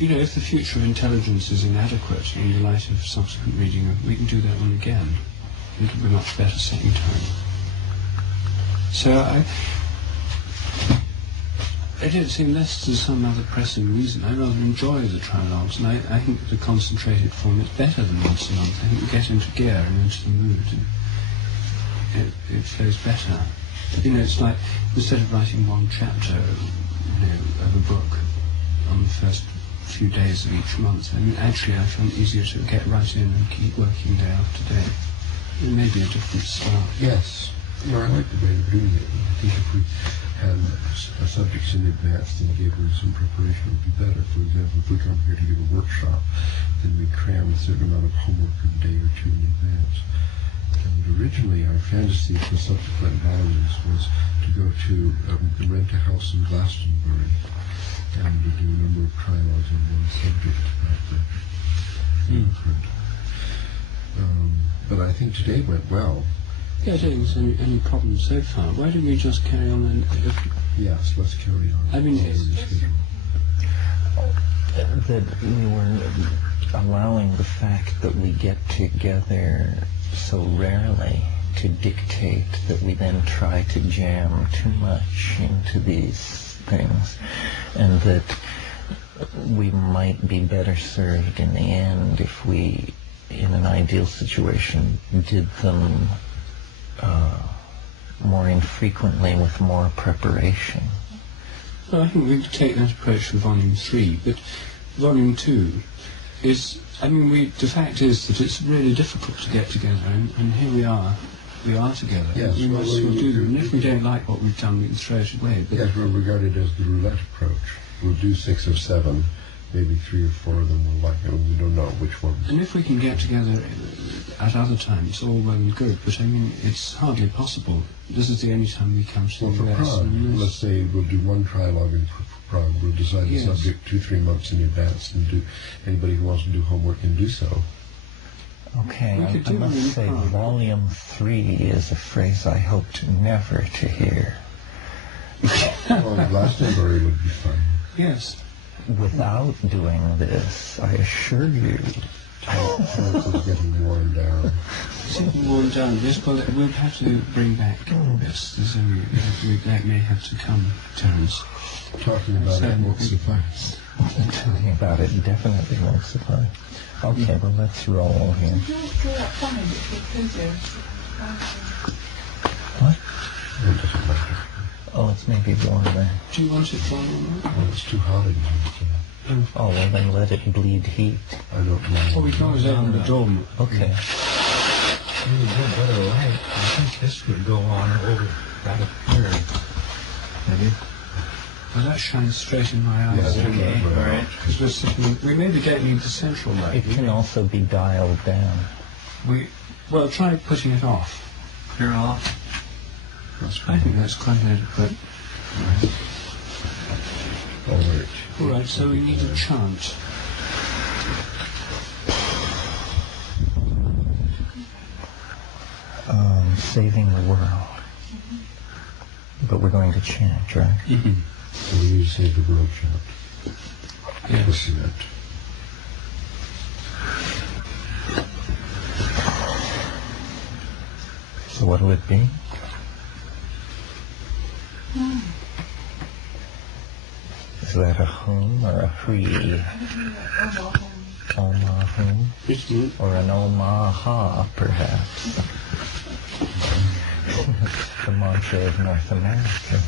you know, if the future of intelligence is inadequate in the light of subsequent reading, we can do that one again. It'll be much better second time. So I don't see, unless there's some other pressing reason, I rather enjoy the trialogues, and I think the concentrated form is better than once a month. I think you get into gear and into the mood, and it flows better. You know, it's like, instead of writing one chapter, you know, of a book on the first few days of each month, I mean, actually I find it easier to get right in and keep working day after day. It may be a different start. Yes. No, I like the way of doing it. I think if we had subjects in advance and gave them some preparation, it would be better. For example, if we come here to give a workshop, then we cram a certain amount of homework a day or two in advance. And originally, our fantasy for subsequent volumes was to go to rent a house in Glastonbury and to do a number of trialogues on one subject after but I think today went well. Yeah, I don't think there's any problem so far. Why don't we just carry on and... Yes, let's carry on. I mean, that we were allowing the fact that we get together so rarely to dictate that we then try to jam too much into these things, and that we might be better served in the end if we, in an ideal situation, did them more infrequently with more preparation. Well, I think we could take that approach for Volume 3, but Volume 2 is, I mean, the fact is that it's really difficult to get together, and here we are together. Yes, we must do them, and if we don't like what we've done, we can throw it away. But yes, we're regarded as the roulette approach. We'll do 6 or 7, maybe 3 or 4 of them we'll like, and we don't know which ones. And if we can get together at other times, all well and good, but I mean, it's hardly possible. This is the only time we come to the US. For Prague, let's say we'll do one trialogue in Prague. We'll decide the subject 2-3 months in advance, and anybody who wants to do homework can do so. Okay, I must say Volume 3 is a phrase I hoped never to hear. Well, Glastonbury would be fun. Yes. Without doing this, I assure you... It's getting worn down. It's getting worn down. Yes, well, we'll have to bring back this. That may have to come, Terence. Talking about it won't suffice. Talking about it definitely won't suffice. Okay, well, let's roll here. What? It doesn't matter. Oh, it's maybe warm there. Do you want it warm or not? Well, it's too hot in here. Oh, well, then let it bleed heat. I don't know. Oh, we can always open the door. Okay. Really good, better light. I think this would go on over that up here. Maybe. Well, that shines straight in my eyes. Yeah, okay, all right. Because we're sitting, we maybe don't need the central light. It can also be dialed down. Well, try putting it off. Clear off. I think that's quite adequate. All right, so we need a chant. Saving the world. But we're going to chant, right? Mm-hmm. So we need to save the world chant. Yes. We'll see that. So what will it be? Is that a hum or a hree? Oma hum? Or an omaha, perhaps? The mantra of North America.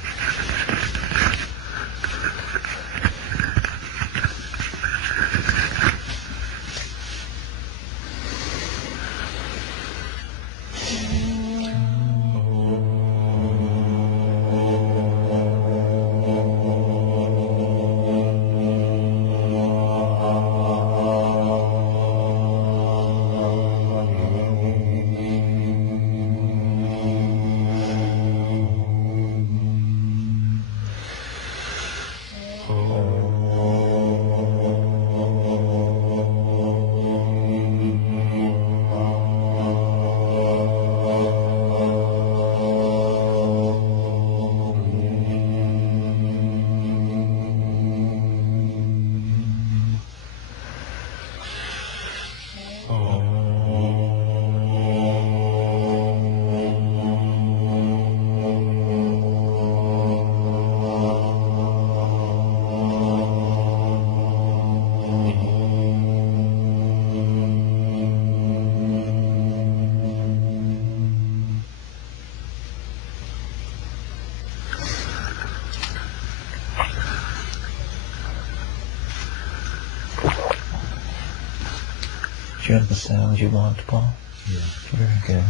you have the sound you want, Paul? Yeah. Very good.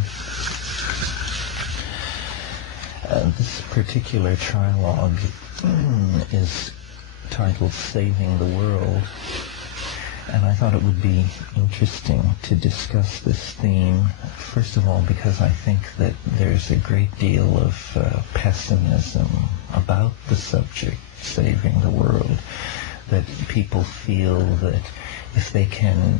This particular trilogue is titled Saving the World, and I thought it would be interesting to discuss this theme, first of all because I think that there's a great deal of pessimism about the subject, saving the world, that people feel that if they can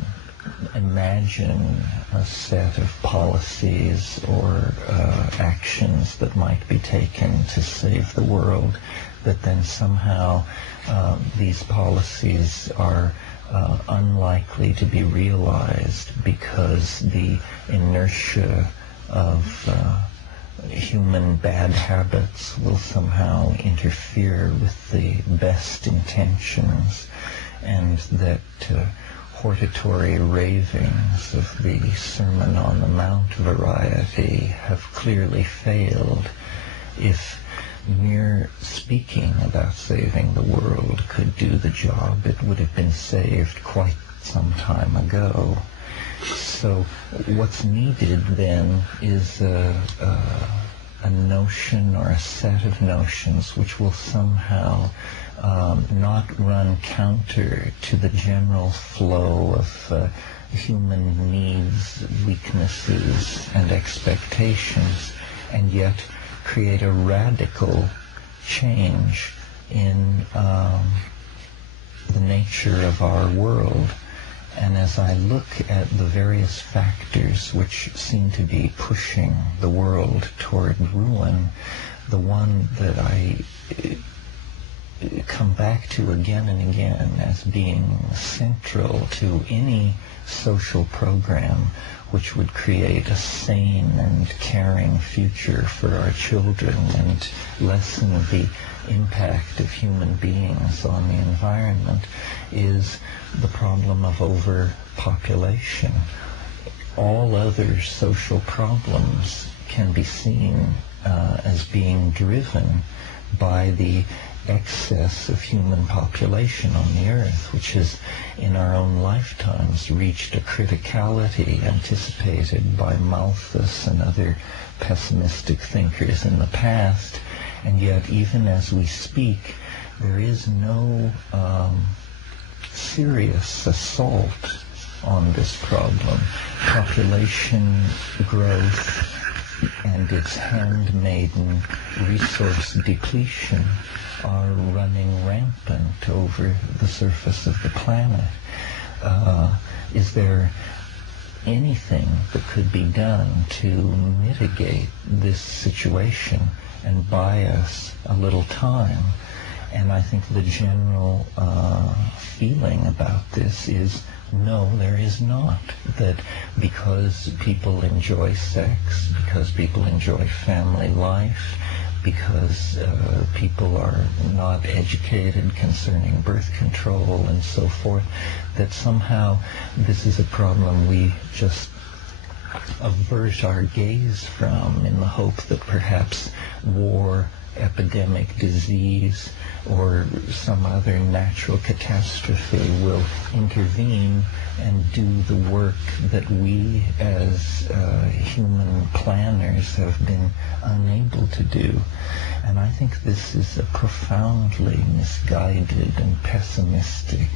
imagine a set of policies or actions that might be taken to save the world, that then somehow these policies are unlikely to be realized because the inertia of human bad habits will somehow interfere with the best intentions, and that hortatory ravings of the Sermon on the Mount variety have clearly failed. If mere speaking about saving the world could do the job, it would have been saved quite some time ago. So what's needed then is a notion or a set of notions which will somehow not run counter to the general flow of human needs, weaknesses, and expectations, and yet create a radical change in the nature of our world. And as I look at the various factors which seem to be pushing the world toward ruin, the one that I come back to again and again as being central to any social program which would create a sane and caring future for our children and lessen the impact of human beings on the environment, is the problem of overpopulation. All other social problems can be seen as being driven by the excess of human population on the earth, which has in our own lifetimes reached a criticality anticipated by Malthus and other pessimistic thinkers in the past. And yet, even as we speak, there is no serious assault on this problem. Population growth and its handmaiden resource depletion are running rampant over the surface of the planet. Is there anything that could be done to mitigate this situation and buy us a little time? And I think the general feeling about this is no, there is not. That because people enjoy sex, because people enjoy family life, because people are not educated concerning birth control and so forth, that somehow this is a problem we just avert our gaze from in the hope that perhaps war, epidemic, disease, or some other natural catastrophe will intervene and do the work that we as human planners have been unable to do. And I think this is a profoundly misguided and pessimistic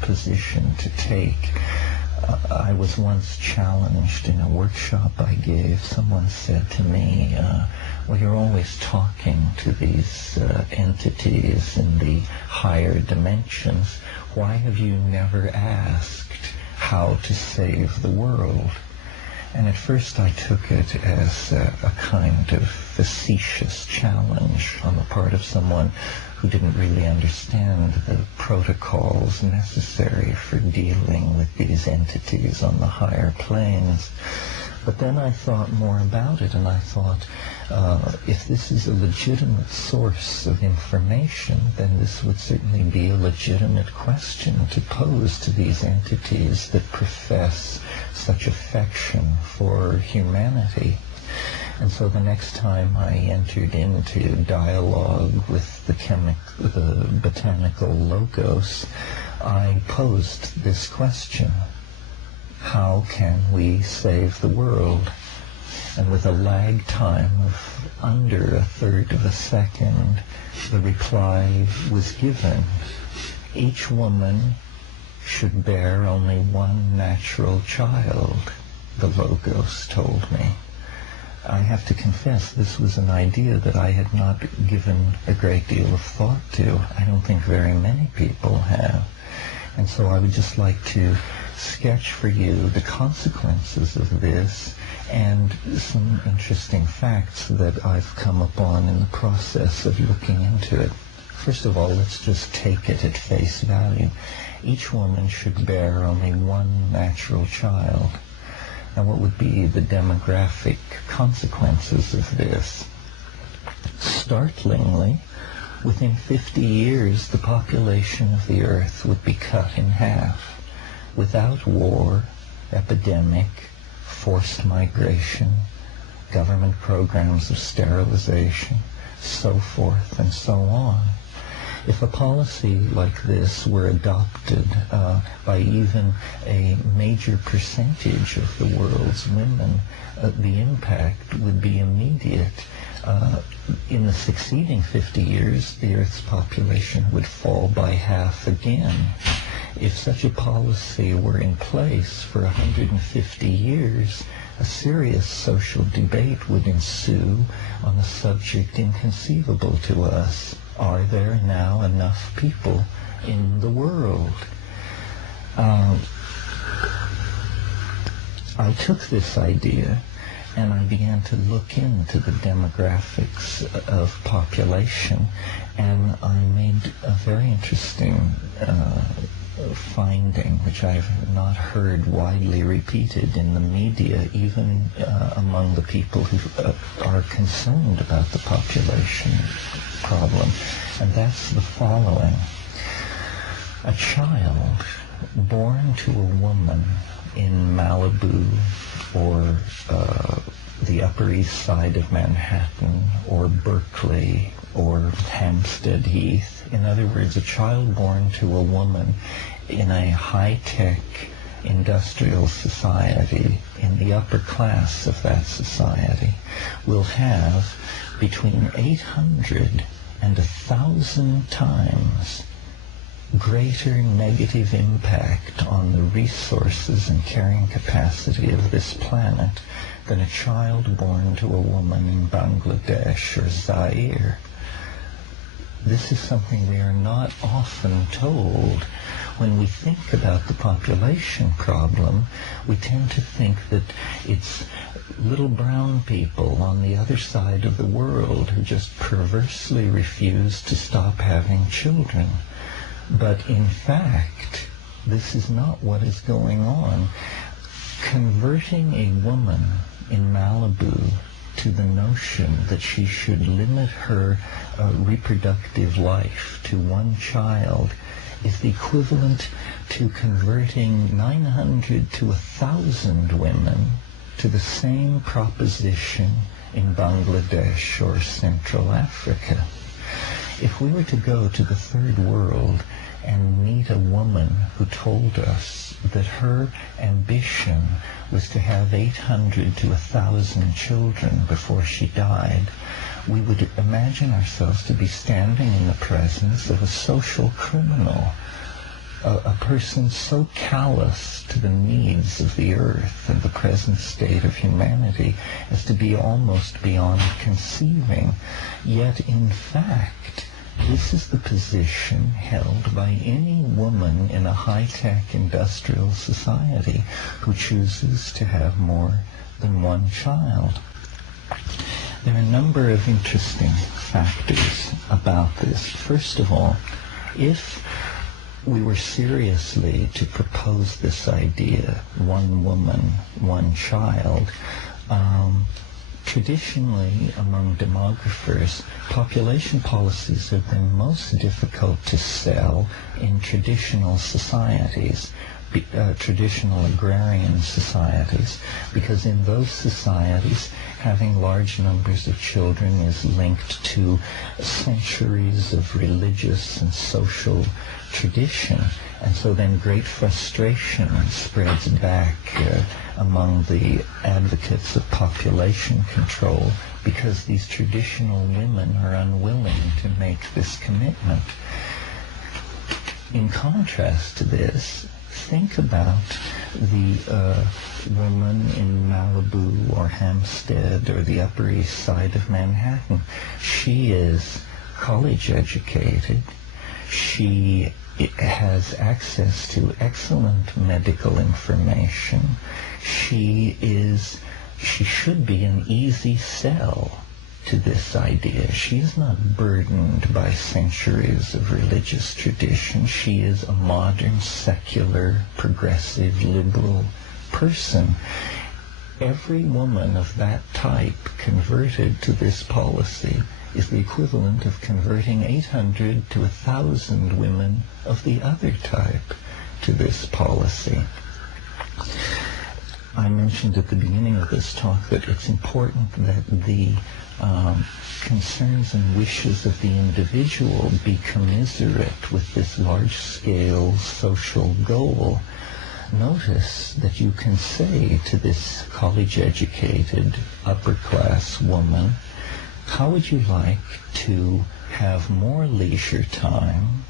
position to take. I was once challenged in a workshop I gave. Someone said to me, well, you're always talking to these entities in the higher dimensions. Why have you never asked how to save the world? And at first I took it as a kind of facetious challenge on the part of someone who didn't really understand the protocols necessary for dealing with these entities on the higher planes. But then I thought more about it, and I thought, if this is a legitimate source of information, then this would certainly be a legitimate question to pose to these entities that profess such affection for humanity. And so the next time I entered into dialogue with the botanical logos, I posed this question. how can we save the world? And with a lag time of under a third of a second, the reply was given. Each woman should bear only one natural child, the Logos told me. I have to confess, this was an idea that I had not given a great deal of thought to. I don't think very many people have. And so I would just like to sketch for you the consequences of this and some interesting facts that I've come upon in the process of looking into it. First of all, let's just take it at face value. Each woman should bear only one natural child. And what would be the demographic consequences of this? Startlingly, within 50 years, the population of the Earth would be cut in half. Without war, epidemic, forced migration, government programs of sterilization, so forth and so on. If a policy like this were adopted by even a major percentage of the world's women, the impact would be immediate. In the succeeding 50 years, the Earth's population would fall by half again. If such a policy were in place for 150 years, a serious social debate would ensue on a subject inconceivable to us. Are there now enough people in the world? I took this idea and I began to look into the demographics of population, and I made a very interesting finding, which I've not heard widely repeated in the media, even among the people who are concerned about the population problem, and that's the following. A child born to a woman in Malibu or the Upper East Side of Manhattan or Berkeley or Hampstead Heath, in other words, a child born to a woman in a high-tech industrial society, in the upper class of that society, will have between 800 and 1,000 times greater negative impact on the resources and carrying capacity of this planet than a child born to a woman in Bangladesh or Zaire. This is something we are not often told. When we think about the population problem, we tend to think that it's little brown people on the other side of the world who just perversely refuse to stop having children. But in fact, this is not what is going on. Converting a woman in Malibu to the notion that she should limit her reproductive life to one child is the equivalent to converting 900 to 1,000 women to the same proposition in Bangladesh or Central Africa. If we were to go to the third world and meet a woman who told us that her ambition was to have 800 to 1,000 children before she died, we would imagine ourselves to be standing in the presence of a social criminal, a person so callous to the needs of the earth and the present state of humanity as to be almost beyond conceiving. Yet, in fact, this is the position held by any woman in a high-tech industrial society who chooses to have more than one child. There are a number of interesting factors about this. First of all, if we were seriously to propose this idea, one woman, one child, traditionally, among demographers, population policies have been most difficult to sell in traditional societies. traditional agrarian societies, because in those societies having large numbers of children is linked to centuries of religious and social tradition, and so then great frustration spreads back among the advocates of population control, because these traditional women are unwilling to make this commitment. In contrast to this, think about the woman in Malibu or Hampstead or the Upper East Side of Manhattan. She is college educated. She has access to excellent medical information. She should be an easy sell to this idea. She is not burdened by centuries of religious tradition. She is a modern, secular, progressive, liberal person. Every woman of that type converted to this policy is the equivalent of converting 800 to 1,000 women of the other type to this policy. I mentioned at the beginning of this talk that it's important that the concerns and wishes of the individual be commiserate with this large-scale social goal. Notice that you can say to this college-educated, upper-class woman, how would you like to have more leisure time,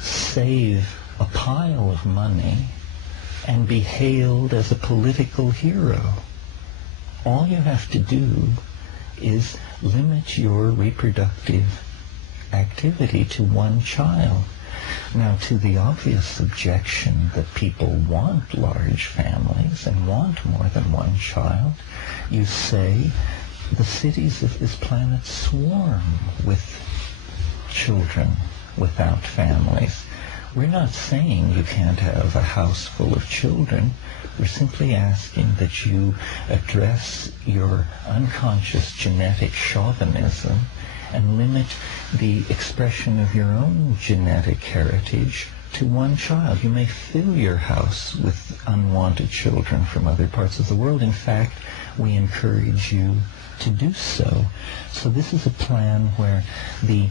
save a pile of money, and be hailed as a political hero? All you have to do is limit your reproductive activity to one child. Now, to the obvious objection that people want large families and want more than one child, you say the cities of this planet swarm with children without families. We're not saying you can't have a house full of children. We're simply asking that you address your unconscious genetic chauvinism and limit the expression of your own genetic heritage to one child. You may fill your house with unwanted children from other parts of the world. In fact, we encourage you to do so. So this is a plan where the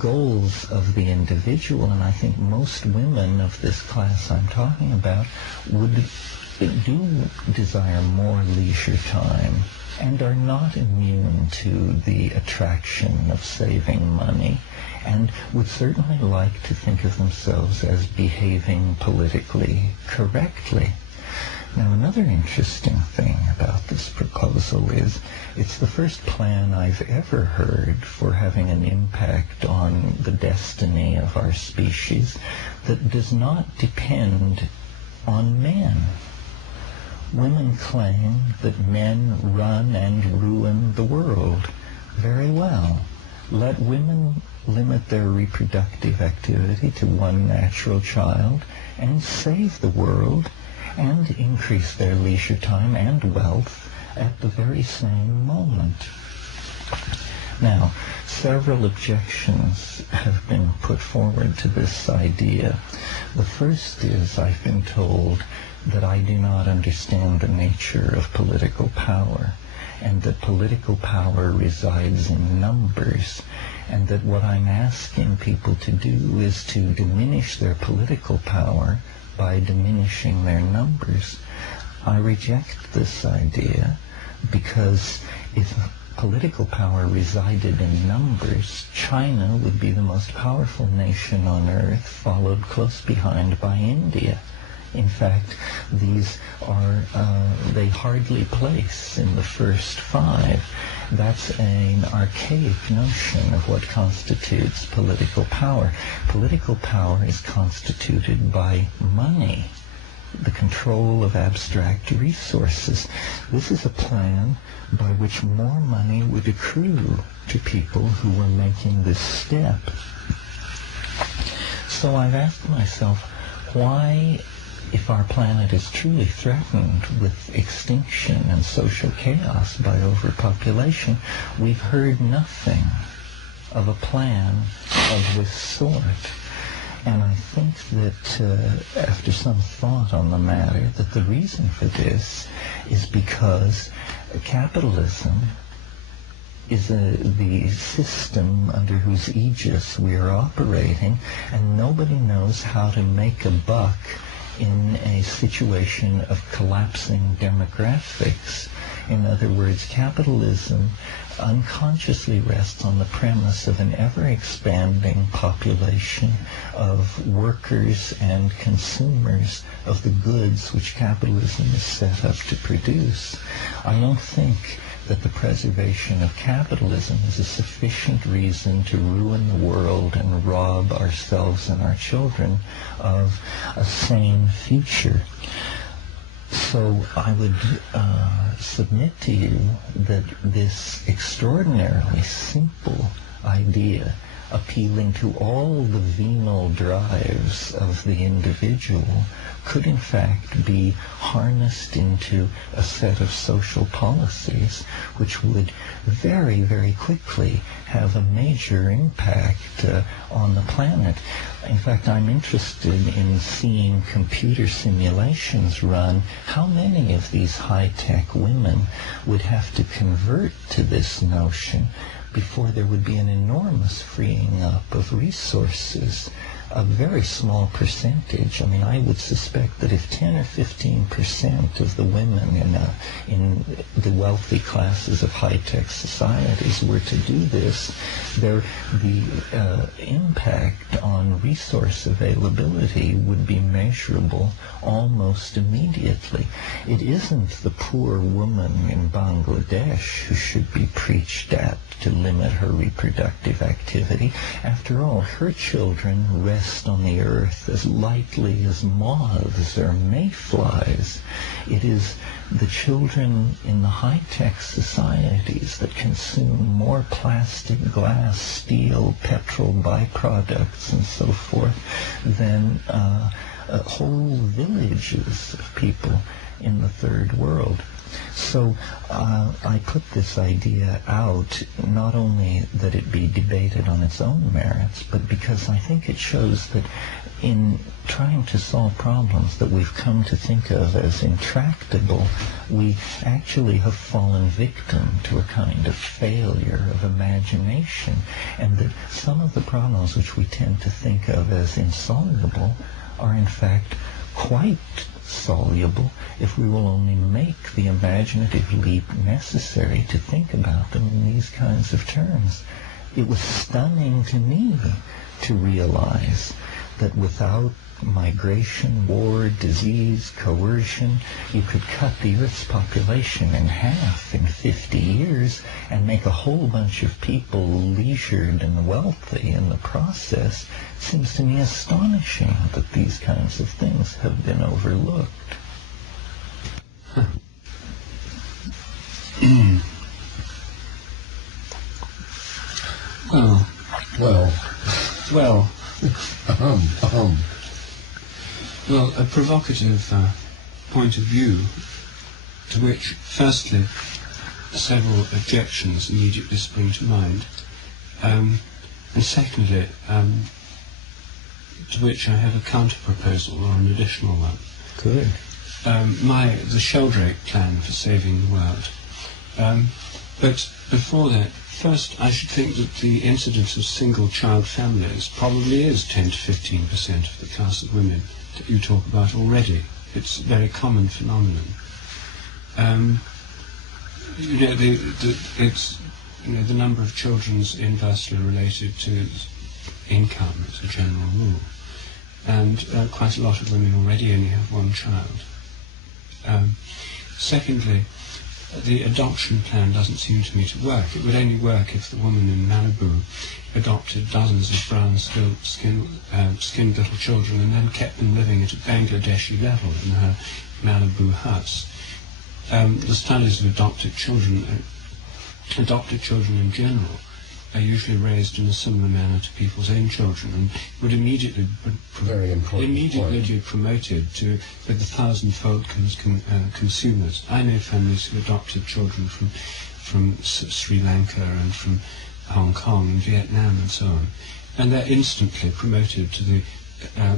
goals of the individual, and I think most women of this class I'm talking about do desire more leisure time and are not immune to the attraction of saving money, and would certainly like to think of themselves as behaving politically correctly. Now, another interesting thing about this proposal is it's the first plan I've ever heard for having an impact on the destiny of our species that does not depend on men. Women claim that men run and ruin the world. Very well. Let women limit their reproductive activity to one natural child and save the world and increase their leisure time and wealth at the very same moment. Now, several objections have been put forward to this idea. The first is I've been told that I do not understand the nature of political power, and that political power resides in numbers, and that what I'm asking people to do is to diminish their political power by diminishing their numbers. I reject this idea, because if political power resided in numbers, China would be the most powerful nation on earth, followed close behind by India. In fact, these are, they hardly place in the first five. That's an archaic notion of what constitutes political power. Political power is constituted by money, the control of abstract resources. This is a plan by which more money would accrue to people who were making this step. So I've asked myself, why, if our planet is truly threatened with extinction and social chaos by overpopulation, we've heard nothing of a plan of this sort. And I think that after some thought on the matter, that the reason for this is because capitalism is the system under whose aegis we are operating, and nobody knows how to make a buck in a situation of collapsing demographics. In other words, capitalism unconsciously rests on the premise of an ever-expanding population of workers and consumers of the goods which capitalism is set up to produce. I don't think that the preservation of capitalism is a sufficient reason to ruin the world and rob ourselves and our children of a sane future. So I would submit to you that this extraordinarily simple idea, appealing to all the venal drives of the individual, could in fact be harnessed into a set of social policies which would very, very quickly have a major impact on the planet. In fact, I'm interested in seeing computer simulations run. How many of these high-tech women would have to convert to this notion before there would be an enormous freeing up of resources? A very small percentage. I mean, I would suspect that if 10 or 15% of the women in the wealthy classes of high-tech societies were to do this, the impact on resource availability would be measurable almost immediately. It isn't the poor woman in Bangladesh who should be preached at to limit her reproductive activity. After all, her children rest on the earth as lightly as moths or mayflies. It is the children in the high-tech societies that consume more plastic, glass, steel, petrol byproducts, and so forth than whole villages of people in the third world. So I put this idea out, not only that it be debated on its own merits, but because I think it shows that in trying to solve problems that we've come to think of as intractable, we actually have fallen victim to a kind of failure of imagination, and that some of the problems which we tend to think of as insoluble are in fact quite soluble if we will only make the imaginative leap necessary to think about them in these kinds of terms. It was stunning to me to realize that without migration, war, disease, coercion, you could cut the Earth's population in half in 50 years and make a whole bunch of people leisured and wealthy in the process. It seems to me astonishing that these kinds of things have been overlooked. Well, a provocative point of view, to which, firstly, several objections immediately spring to mind, and secondly, to which I have a counter-proposal or an additional one. Good. The Sheldrake plan for saving the world. But before that, first, I should think that the incidence of single-child families probably is 10 to 15% of the class of women that you talk about already. It's a very common phenomenon. The number of children is inversely related to income as a general rule, and quite a lot of women already only have one child. Secondly, the adoption plan doesn't seem to me to work. It would only work if the woman in Malibu adopted dozens of brown-skinned little children and then kept them living at a Bangladeshi level in her Malibu huts. The studies of adopted children in general, are usually raised in a similar manner to people's own children, and would immediately be promoted to with 1,000-fold consumers. I know families who adopted children from Sri Lanka and from Hong Kong and Vietnam and so on, and they're instantly promoted to the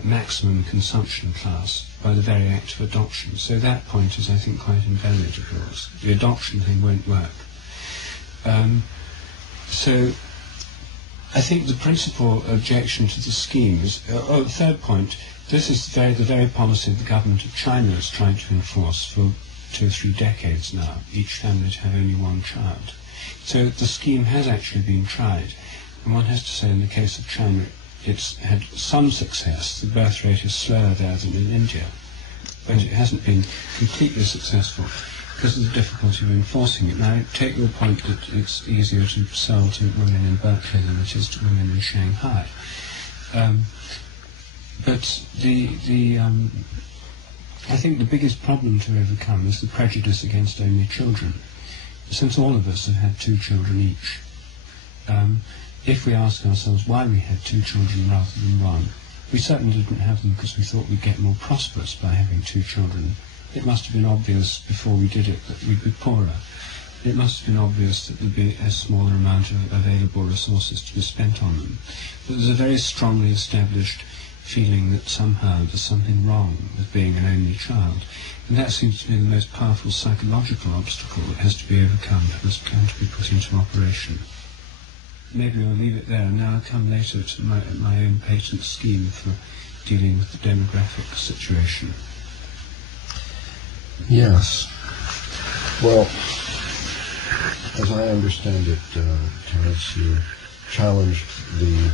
maximum consumption class by the very act of adoption. So that point is, I think, quite invalid, of course. The adoption thing won't work. So I think the principal objection to the scheme is, the third point, this is the very policy the government of China has tried to enforce for 2 or 3 decades now, each family to have only one child. So the scheme has actually been tried, and one has to say in the case of China it's had some success. The birth rate is slower there than in India, but it hasn't been completely successful because of the difficulty of enforcing it. Now, I take your point that it's easier to sell to women in Berkeley than it is to women in Shanghai. But I think the biggest problem to overcome is the prejudice against only children. Since all of us have had 2 children each, if we ask ourselves why we had 2 children rather than 1, we certainly didn't have them because we thought we'd get more prosperous by having 2 children. It must have been obvious before we did it that we'd be poorer. It must have been obvious that there'd be a smaller amount of available resources to be spent on them. But there's a very strongly established feeling that somehow there's something wrong with being an only child. And that seems to be the most powerful psychological obstacle that has to be overcome for this plan to be put into operation. Maybe I'll leave it there, and now I'll come later to my own patent scheme for dealing with the demographic situation. Yes. Well, as I understand it, Terence, you challenged the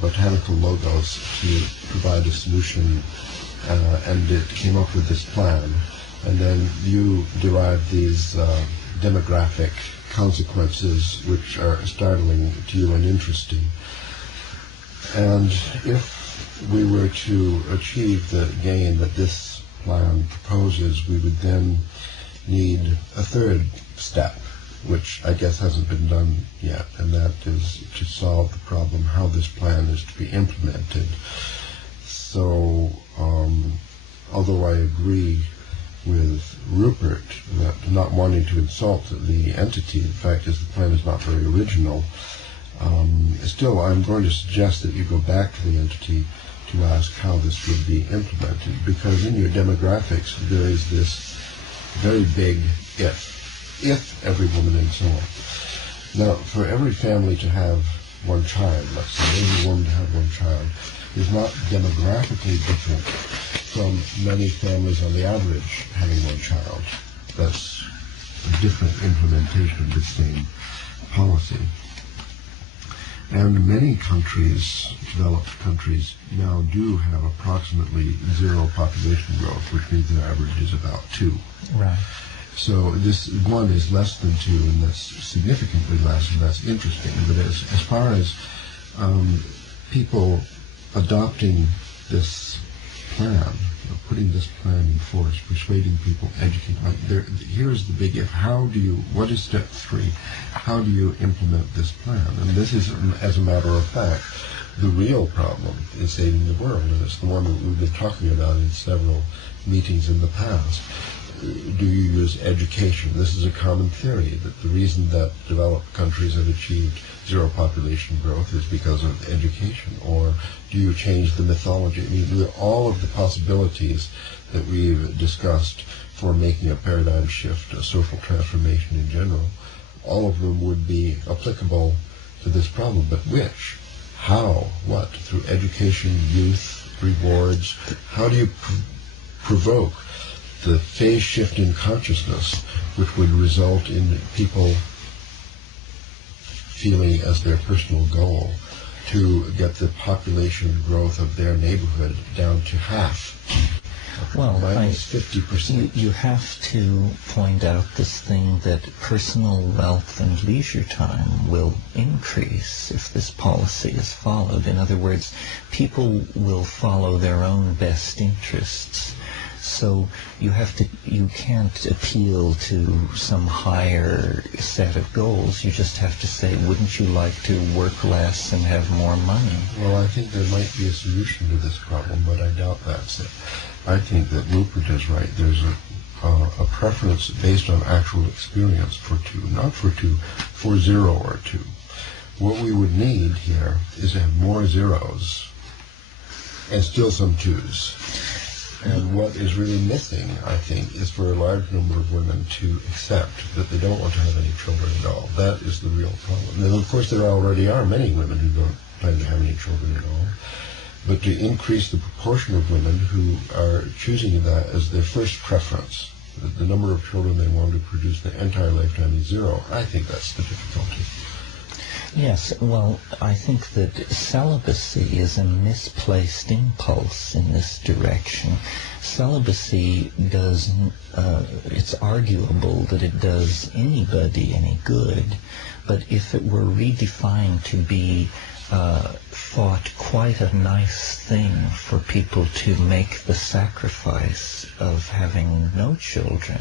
botanical logos to provide a solution, and it came up with this plan, and then you derived these demographic consequences which are startling to you and interesting. And if we were to achieve the gain that this plan proposes, we would then need a third step, which I guess hasn't been done yet, and that is to solve the problem how this plan is to be implemented. So, although I agree with Rupert that not wanting to insult the entity, the fact is the plan is not very original, still I'm going to suggest that you go back to the entity to ask how this would be implemented, because in your demographics there is this very big if every woman and so on. Now, for every family to have one child, let's say, every woman to have one child, is not demographically different from many families on the average having one child. That's a different implementation of the same policy. And many countries, developed countries, now do have approximately 0 population growth, which means the average is about 2. Right. So this 1 is less than 2, and that's significantly less, and that's interesting. But as far as people adopting this plan, putting this plan in force, persuading people, educating, here's the big if. What is step 3? How do you implement this plan? And this is, as a matter of fact, the real problem is saving the world, and it's the one that we've been talking about in several meetings in the past. Do you use education? This is a common theory, that the reason that developed countries have achieved 0 population growth is because of education. Or do you change the mythology? I mean, all of the possibilities that we've discussed for making a paradigm shift, a social transformation in general, all of them would be applicable to this problem. But which? How? What? Through education, youth, rewards? How do you provoke the phase shift in consciousness which would result in people feeling as their personal goal to get the population growth of their neighborhood down to half? Well, minus 50%. You have to point out this thing that personal wealth and leisure time will increase if this policy is followed. In other words, people will follow their own best interests. So you can't appeal to some higher set of goals. You just have to say, wouldn't you like to work less and have more money? Well, I think there might be a solution to this problem, but I doubt that's it. I think that Rupert is right. There's a preference based on actual experience for 2, not for 2, for 0 or 2. What we would need here is to have more zeros and still some twos. And what is really missing, I think, is for a large number of women to accept that they don't want to have any children at all. That is the real problem. And of course, there already are many women who don't plan to have any children at all. But to increase the proportion of women who are choosing that as their first preference, the number of children they want to produce their entire lifetime is zero, I think that's the difficulty. Yes, well, I think that celibacy is a misplaced impulse in this direction. Celibacy does, it's arguable that it does anybody any good, but if it were redefined to be thought quite a nice thing for people to make the sacrifice of having no children,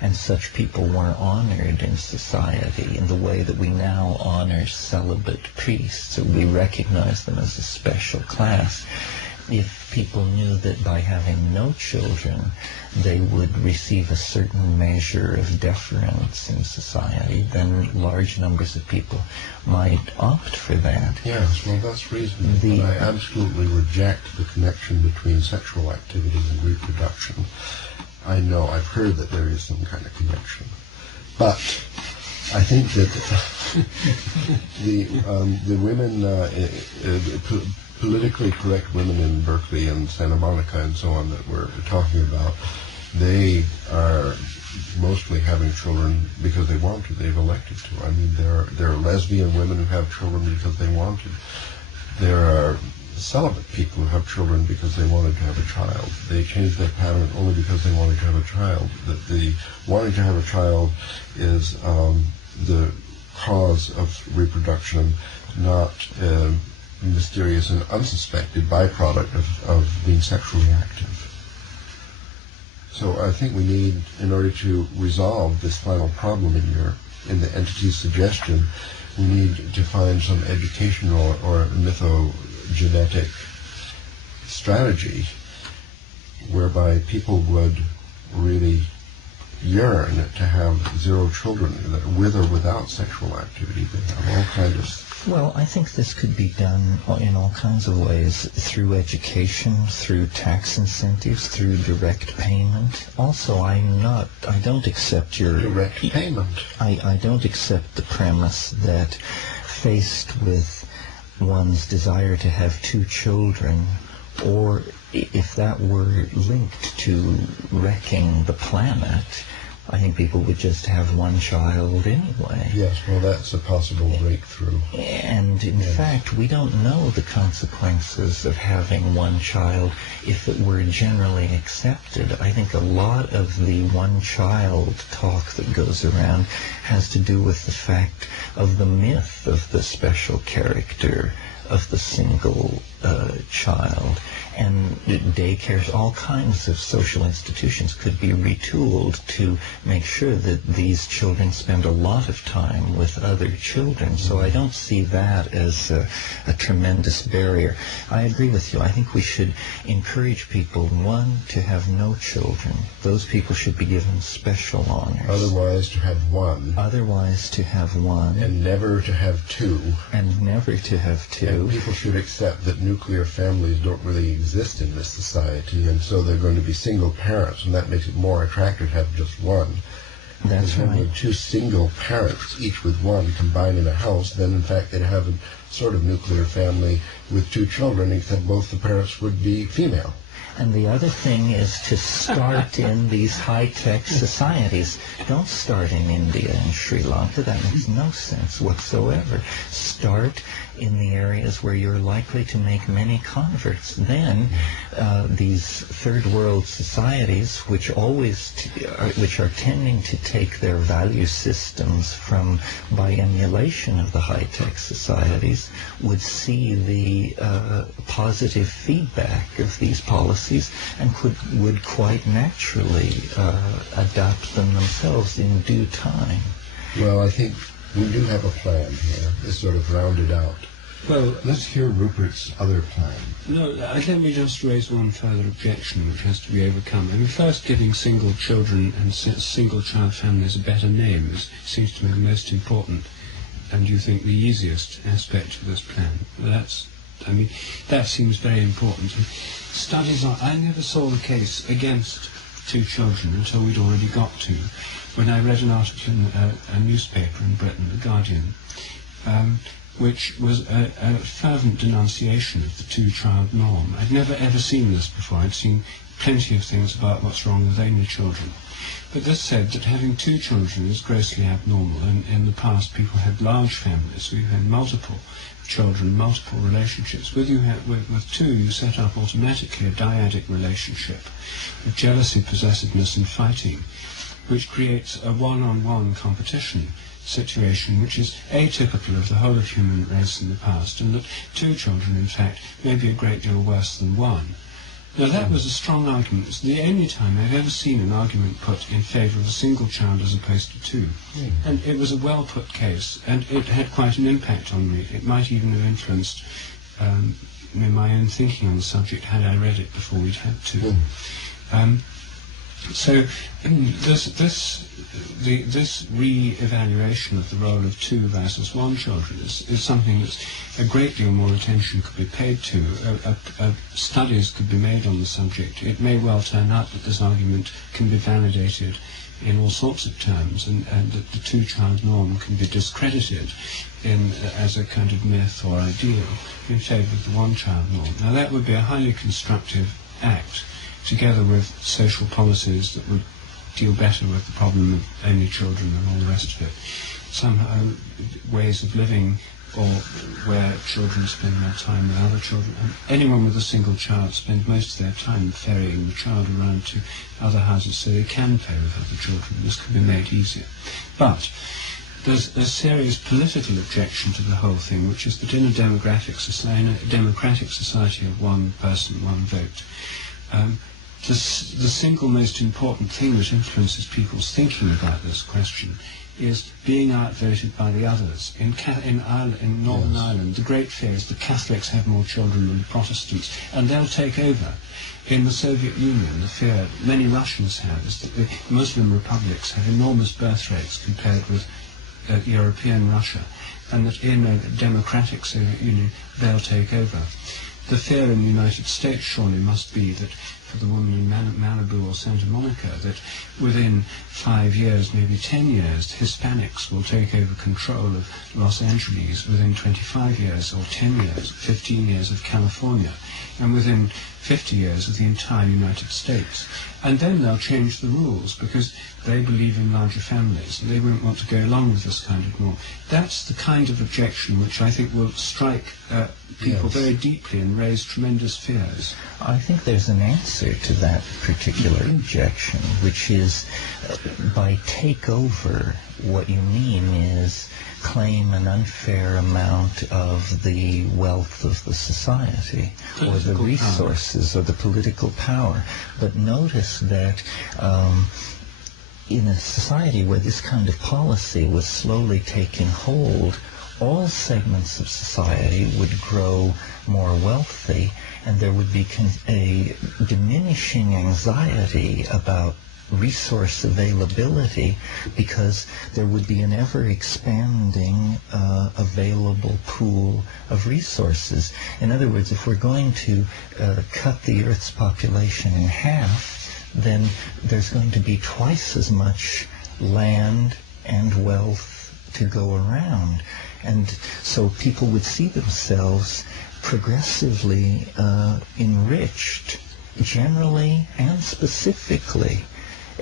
and such people were honored in society in the way that we now honor celibate priests, or we recognize them as a special class. If people knew that by having no children they would receive a certain measure of deference in society, then large numbers of people might opt for that. Yes, well, that's reasonable. But I absolutely reject the connection between sexual activity and reproduction. I know, I've heard that there is some kind of connection. But I think that the women, politically correct women in Berkeley and Santa Monica and so on that we're talking about, they are mostly having children because they want to. They've elected to. I mean, there are lesbian women who have children because they want to. There are celibate people who have children because they wanted to have a child. They changed their pattern only because they wanted to have a child. That the wanting to have a child is the cause of reproduction, not mysterious and unsuspected byproduct of being sexually active. So I think we need, in order to resolve this final problem in the entity's suggestion, we need to find some educational or mythogenetic strategy whereby people would really yearn to have zero children, with or without sexual activity. They have all kinds of... Well, I think this could be done in all kinds of ways, through education, through tax incentives, through direct payment. Also, I don't accept your... Direct payment? I don't accept the premise that faced with one's desire to have two children, or if that were linked to wrecking the planet, I think people would just have one child anyway. Yes, well, that's a possible breakthrough. And in fact, we don't know the consequences of having one child if it were generally accepted. I think a lot of the one-child talk that goes around has to do with the fact of the myth of the special character of the single child. And daycares, all kinds of social institutions could be retooled to make sure that these children spend a lot of time with other children. So I don't see that as a tremendous barrier. I agree with you. I think we should encourage people, one, to have no children. Those people should be given special honors. Otherwise, to have one. Otherwise, to have one. And never to have two. And never to have two. And people should accept that nuclear families don't really exist in this society, and so they're going to be single parents, and that makes it more attractive to have just one. That's right. Having two single parents, each with one, combined in a house, then in fact they'd have a sort of nuclear family with two children, except both the parents would be female. And the other thing is to start in these high-tech societies. Don't start in India and Sri Lanka. That makes no sense whatsoever. Start in the areas where you're likely to make many converts. Then these third-world societies, which are tending to take their value systems by emulation of the high-tech societies, would see the positive feedback of these policies and would quite naturally adapt them themselves in due time. Well, I think we do have a plan here. It's sort of rounded out. Well, let's hear Rupert's other plan. No, let me just raise one further objection which has to be overcome. I mean, first, giving single children and single-child families a better name seems to me the most important, and you think the easiest aspect of this plan. That's I mean, that seems very important. And studies on, I never saw the case against two children until we'd already got to, when I read an article in a newspaper in Britain, The Guardian, which was a fervent denunciation of the two-child norm. I'd never ever seen this before. I'd seen plenty of things about what's wrong with only children. But this said that having two children is grossly abnormal, and in the past people had large families. We've had multiple children, multiple relationships. With two, you set up automatically a dyadic relationship of jealousy, possessiveness and fighting, which creates a one-on-one competition situation which is atypical of the whole of human race in the past, and that two children, in fact, may be a great deal worse than one. Now that was a strong argument. It's the only time I've ever seen an argument put in favour of a single child as opposed to two. And it was a well-put case, and it had quite an impact on me. It might even have influenced my own thinking on the subject had I read it before we'd had to. So this re-evaluation of the role of two versus one children is something that's a great deal more attention could be paid to. Studies could be made on the subject. It may well turn out that this argument can be validated in all sorts of terms, and that the two-child norm can be discredited as a kind of myth or ideal in favour of the one-child norm. Now that would be a highly constructive act, together with social policies that would deal better with the problem of only children and all the rest of it. Somehow ways of living, or where children spend their time with other children. And anyone with a single child spends most of their time ferrying the child around to other houses so they can play with other children. This could be made easier. But there's a serious political objection to the whole thing, which is that in a democratic society of one person, one vote, the single most important thing that influences people's thinking about this question is being outvoted by the others. In Northern Ireland, the great fear is the Catholics have more children than the Protestants, and they'll take over. In the Soviet Union, the fear many Russians have is that the Muslim republics have enormous birth rates compared with European Russia, and that in a democratic Soviet Union, they'll take over. The fear in the United States surely must be that for the woman in Malibu or Santa Monica, that within 5 years, maybe 10 years, Hispanics will take over control of Los Angeles, within 25 years or 10 years, 15 years of California, and within 50 years of the entire United States. And then they'll change the rules because they believe in larger families and they won't want to go along with this kind of norm. That's the kind of objection which I think will strike people very deeply and raise tremendous fears. I think there's an answer to that particular objection, which is by take over, what you mean is claim an unfair amount of the wealth of the society, or the resources, or the political power. But notice that in a society where this kind of policy was slowly taking hold, all segments of society would grow more wealthy, and there would be a diminishing anxiety about resource availability, because there would be an ever-expanding available pool of resources. In other words, if we're going to cut the Earth's population in half, then there's going to be twice as much land and wealth to go around. And so people would see themselves progressively enriched, generally and specifically.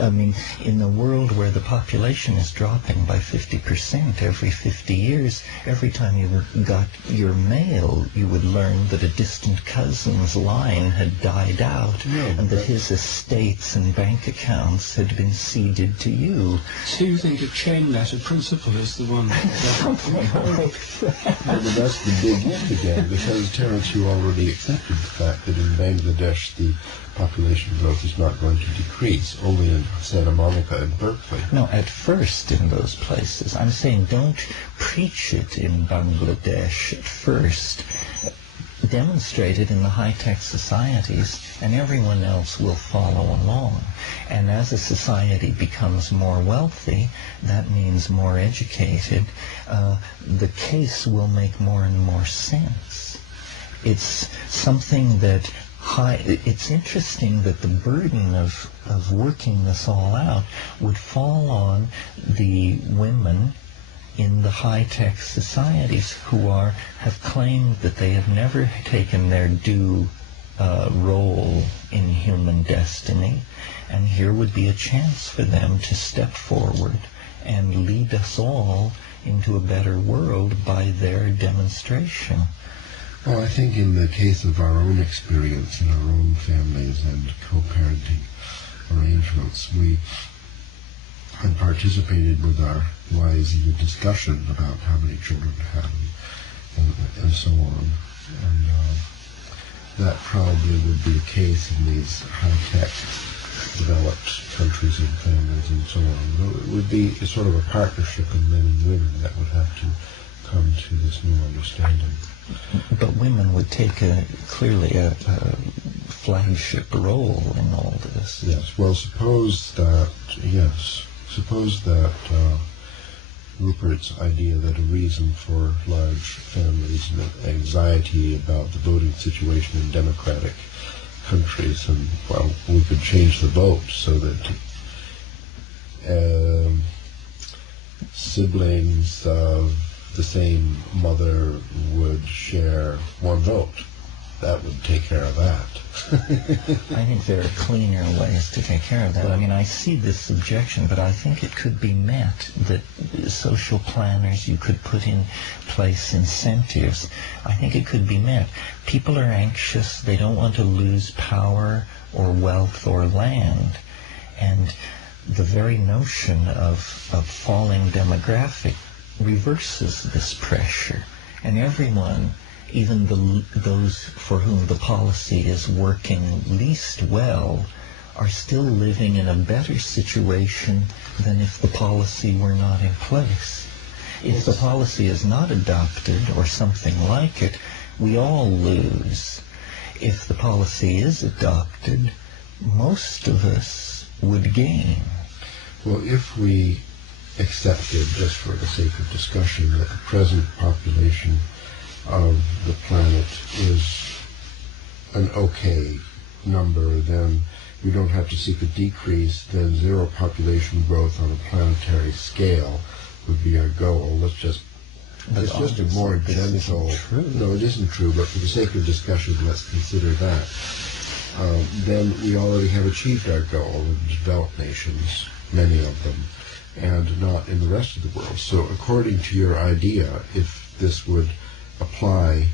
I mean, in a world where the population is dropping by 50% every 50 years, every time you got your mail, you would learn that a distant cousin's line had died out, and that his estates and bank accounts had been ceded to you. So you think a chain letter principle is the one? Well, that's the big hint again, because, Terence, you already accepted the fact that in Bangladesh the population growth is not going to decrease, only in Santa Monica and Berkeley. No, at first in those places. I'm saying don't preach it in Bangladesh at first. Demonstrate it in the high-tech societies, and everyone else will follow along. And as a society becomes more wealthy, that means more educated, the case will make more and more sense. It's something that it's interesting that the burden of working this all out would fall on the women in the high-tech societies who have claimed that they have never taken their due role in human destiny, and here would be a chance for them to step forward and lead us all into a better world by their demonstration. Well, I think in the case of our own experience in our own families and co-parenting arrangements, we had participated with our wives in a discussion about how many children to have and so on. And that probably would be the case in these high-tech developed countries and families and so on. It would be a sort of a partnership of men and women that would have to come to this new understanding. But women would take clearly a flagship role in all this. Yes. Well, suppose that Rupert's idea that a reason for large families and anxiety about the voting situation in democratic countries, and well, we could change the vote so that siblings of the same mother would share one vote. That would take care of that. I think there are cleaner ways to take care of that. I mean, I see this objection, but I think it could be met that social planners, you could put in place incentives. I think it could be met. People are anxious. They don't want to lose power or wealth or land. And the very notion of falling demographic reverses this pressure. And everyone, even those for whom the policy is working least well, are still living in a better situation than if the policy were not in place. If the policy is not adopted, or something like it, we all lose. If the policy is adopted, most of us would gain. Well, if we accepted, just for the sake of discussion, that the present population of the planet is an okay number, then we don't have to seek a decrease, then zero population growth on a planetary scale would be our goal. It's just a more gentle... No, it isn't true, but for the sake of discussion, let's consider that. Then we already have achieved our goal in developed nations, many of them, and not in the rest of the world. So according to your idea, if this would apply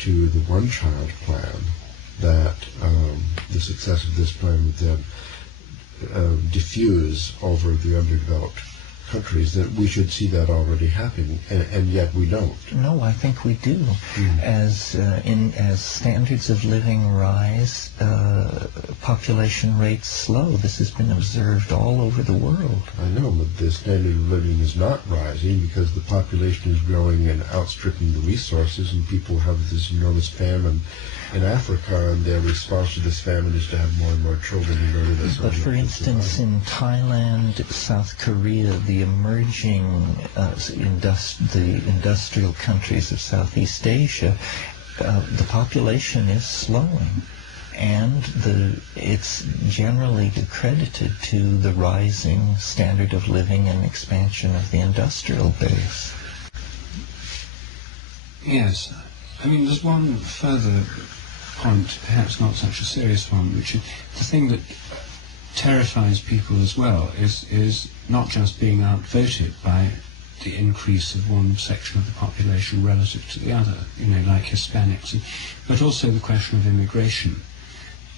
to the one-child plan, that the success of this plan would then diffuse over the underdeveloped countries, that we should see that already happening, and yet we don't. No, I think we do. As standards of living rise, population rates slow. This has been observed all over the world. I know, but the standard of living is not rising because the population is growing and outstripping the resources, and people have this enormous famine in Africa, and their response to this famine is to have more and more children in order to... But for instance, in Thailand, South Korea, the emerging the industrial countries of Southeast Asia, the population is slowing, and it's generally credited to the rising standard of living and expansion of the industrial base. Yes. I mean, there's one further point, perhaps not such a serious one, which is the thing that terrifies people as well is not just being outvoted by the increase of one section of the population relative to the other, like Hispanics, but also the question of immigration.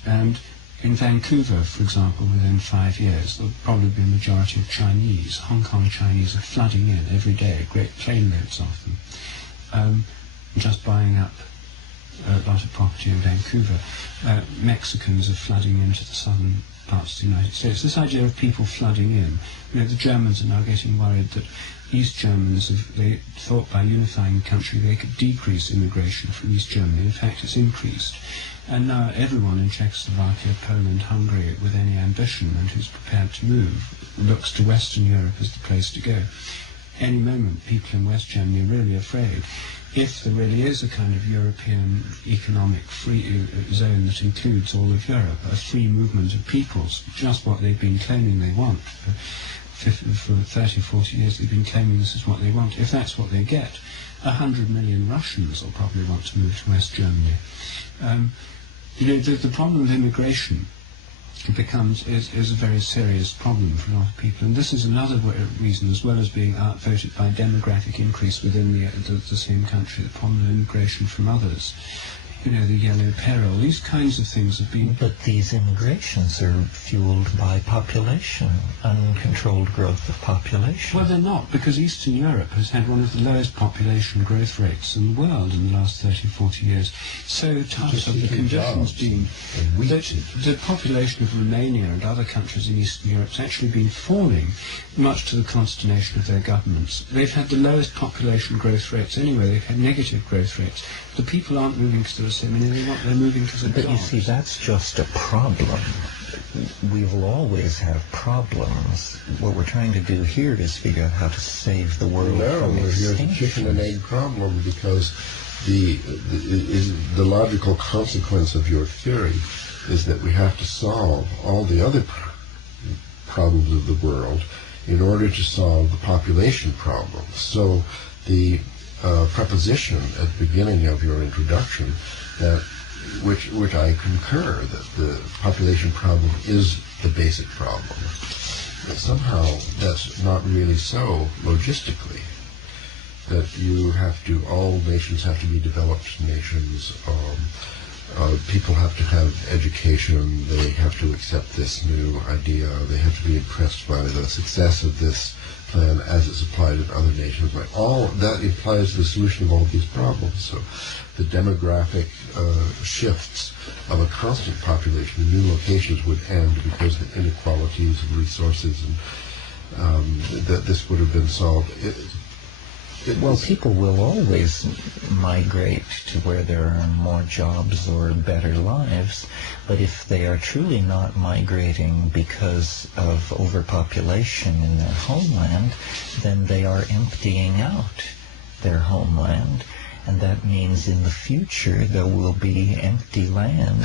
And in Vancouver, for example, within 5 years, there'll probably be a majority of Chinese. Hong Kong Chinese are flooding in every day, great planeloads of them, just buying up a lot of property in Vancouver. Mexicans are flooding into the southern parts of the United States. This idea of people flooding in, the Germans are now getting worried that East Germans, they thought by unifying the country they could decrease immigration from East Germany. In fact, it's increased. And now everyone in Czechoslovakia, Poland, Hungary, with any ambition and who's prepared to move, looks to Western Europe as the place to go. any moment people in West Germany are really afraid. If there really is a kind of European economic free zone that includes all of Europe, a free movement of peoples, just what they've been claiming they want. For 30, 40 years they've been claiming this is what they want. If that's what they get, 100 million Russians will probably want to move to West Germany. The problem with immigration is a very serious problem for a lot of people, and this is another reason, as well as being outvoted by demographic increase within the same country, the problem of immigration from others. The yellow peril, these kinds of things have been... But these immigrations are fueled by population, uncontrolled growth of population. Well, they're not, because Eastern Europe has had one of the lowest population growth rates in the world in the last 30, 40 years. So tough have the conditions been. The population of Romania and other countries in Eastern Europe has actually been falling, much to the consternation of their governments. They've had the lowest population growth rates anyway. They've had negative growth rates. The people aren't moving to the they're moving to the But you see, that's just a problem. We will always have problems. What we're trying to do here is figure out how to save the world from here's extinction. a chicken and egg problem, because the logical consequence of your theory is that we have to solve all the other problems of the world in order to solve the population problem. So the preposition at the beginning of your introduction, which I concur, that the population problem is the basic problem. But somehow that's not really so logistically. That all nations have to be developed nations. People have to have education. They have to accept this new idea. They have to be impressed by the success of this plan as it's applied in other nations. All that implies the solution of all these problems. So the demographic shifts of a constant population in new locations would end because the inequalities of resources and that this would have been solved. Well, people will always migrate to where there are more jobs or better lives, but if they are truly not migrating because of overpopulation in their homeland, then they are emptying out their homeland, and that means in the future there will be empty land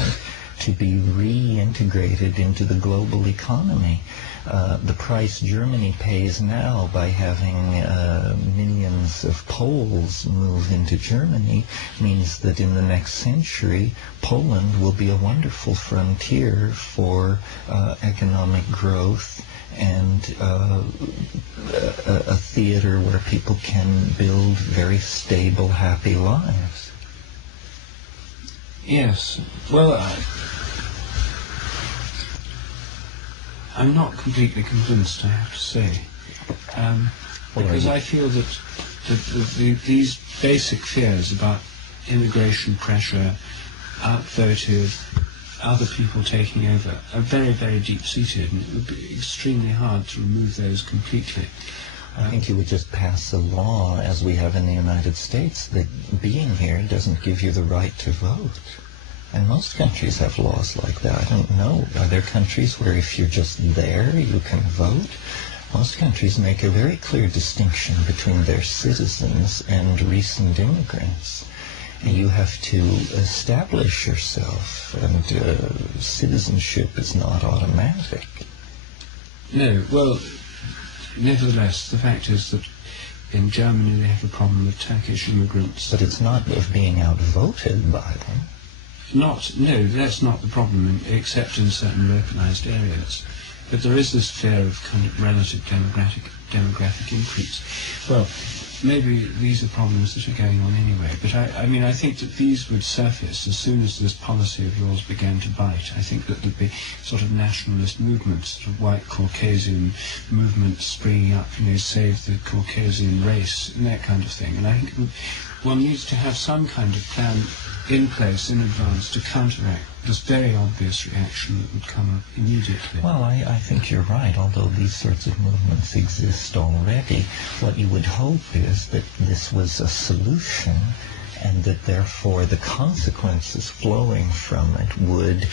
to be reintegrated into the global economy. The price Germany pays now by having millions of Poles move into Germany means that in the next century, Poland will be a wonderful frontier for economic growth and a theater where people can build very stable, happy lives. Yes. Well, I'm not completely convinced, I have to say, because I feel that these basic fears about immigration pressure, outvoted, other people taking over, are very, very deep-seated, and it would be extremely hard to remove those completely. I think you would just pass a law, as we have in the United States, that being here doesn't give you the right to vote. And most countries have laws like that. I don't know. Are there countries where if you're just there, you can vote? Most countries make a very clear distinction between their citizens and recent immigrants. And you have to establish yourself, and citizenship is not automatic. No, well, nevertheless, the fact is that in Germany they have a problem with Turkish immigrants. But it's not of being outvoted by them. No, that's not the problem, except in certain localized areas. But there is this fear of kind of relative demographic increase. Well, maybe these are problems that are going on anyway, but I think that these would surface as soon as this policy of yours began to bite. I think that there'd be sort of nationalist movements, sort of white Caucasian movements springing up, save the Caucasian race, and that kind of thing. And I think one needs to have some kind of plan in place in advance to counteract this very obvious reaction that would come up immediately. Well, I think you're right. Although these sorts of movements exist already, what you would hope is that this was a solution, and that therefore the consequences flowing from it would,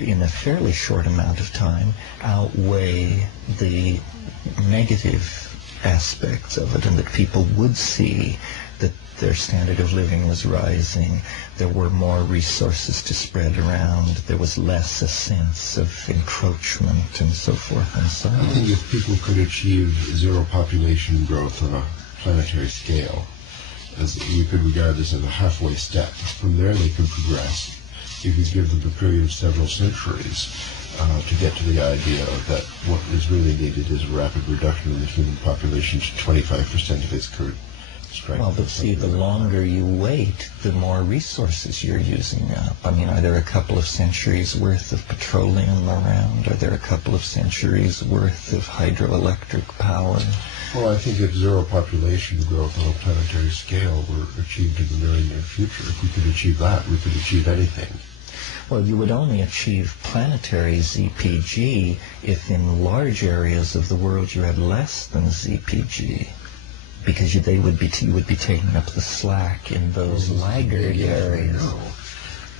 in a fairly short amount of time, outweigh the negative aspects of it, and that people would see that their standard of living was rising, there were more resources to spread around, there was less a sense of encroachment and so forth and so on. I think if people could achieve zero population growth on a planetary scale, as we could regard this as a halfway step. From there they could progress. You could give them a period of several centuries to get to the idea that what is really needed is a rapid reduction in the human population to 25% of its current strength. Well, but see, the longer you wait, the more resources you're using up. I mean, are there a couple of centuries worth of petroleum around? Are there a couple of centuries worth of hydroelectric power? Well, I think if zero population growth on a planetary scale were achieved in the very near future, if we could achieve that, we could achieve anything. Well, you would only achieve planetary ZPG if in large areas of the world you had less than ZPG, because you would be taking up the slack in those laggard areas.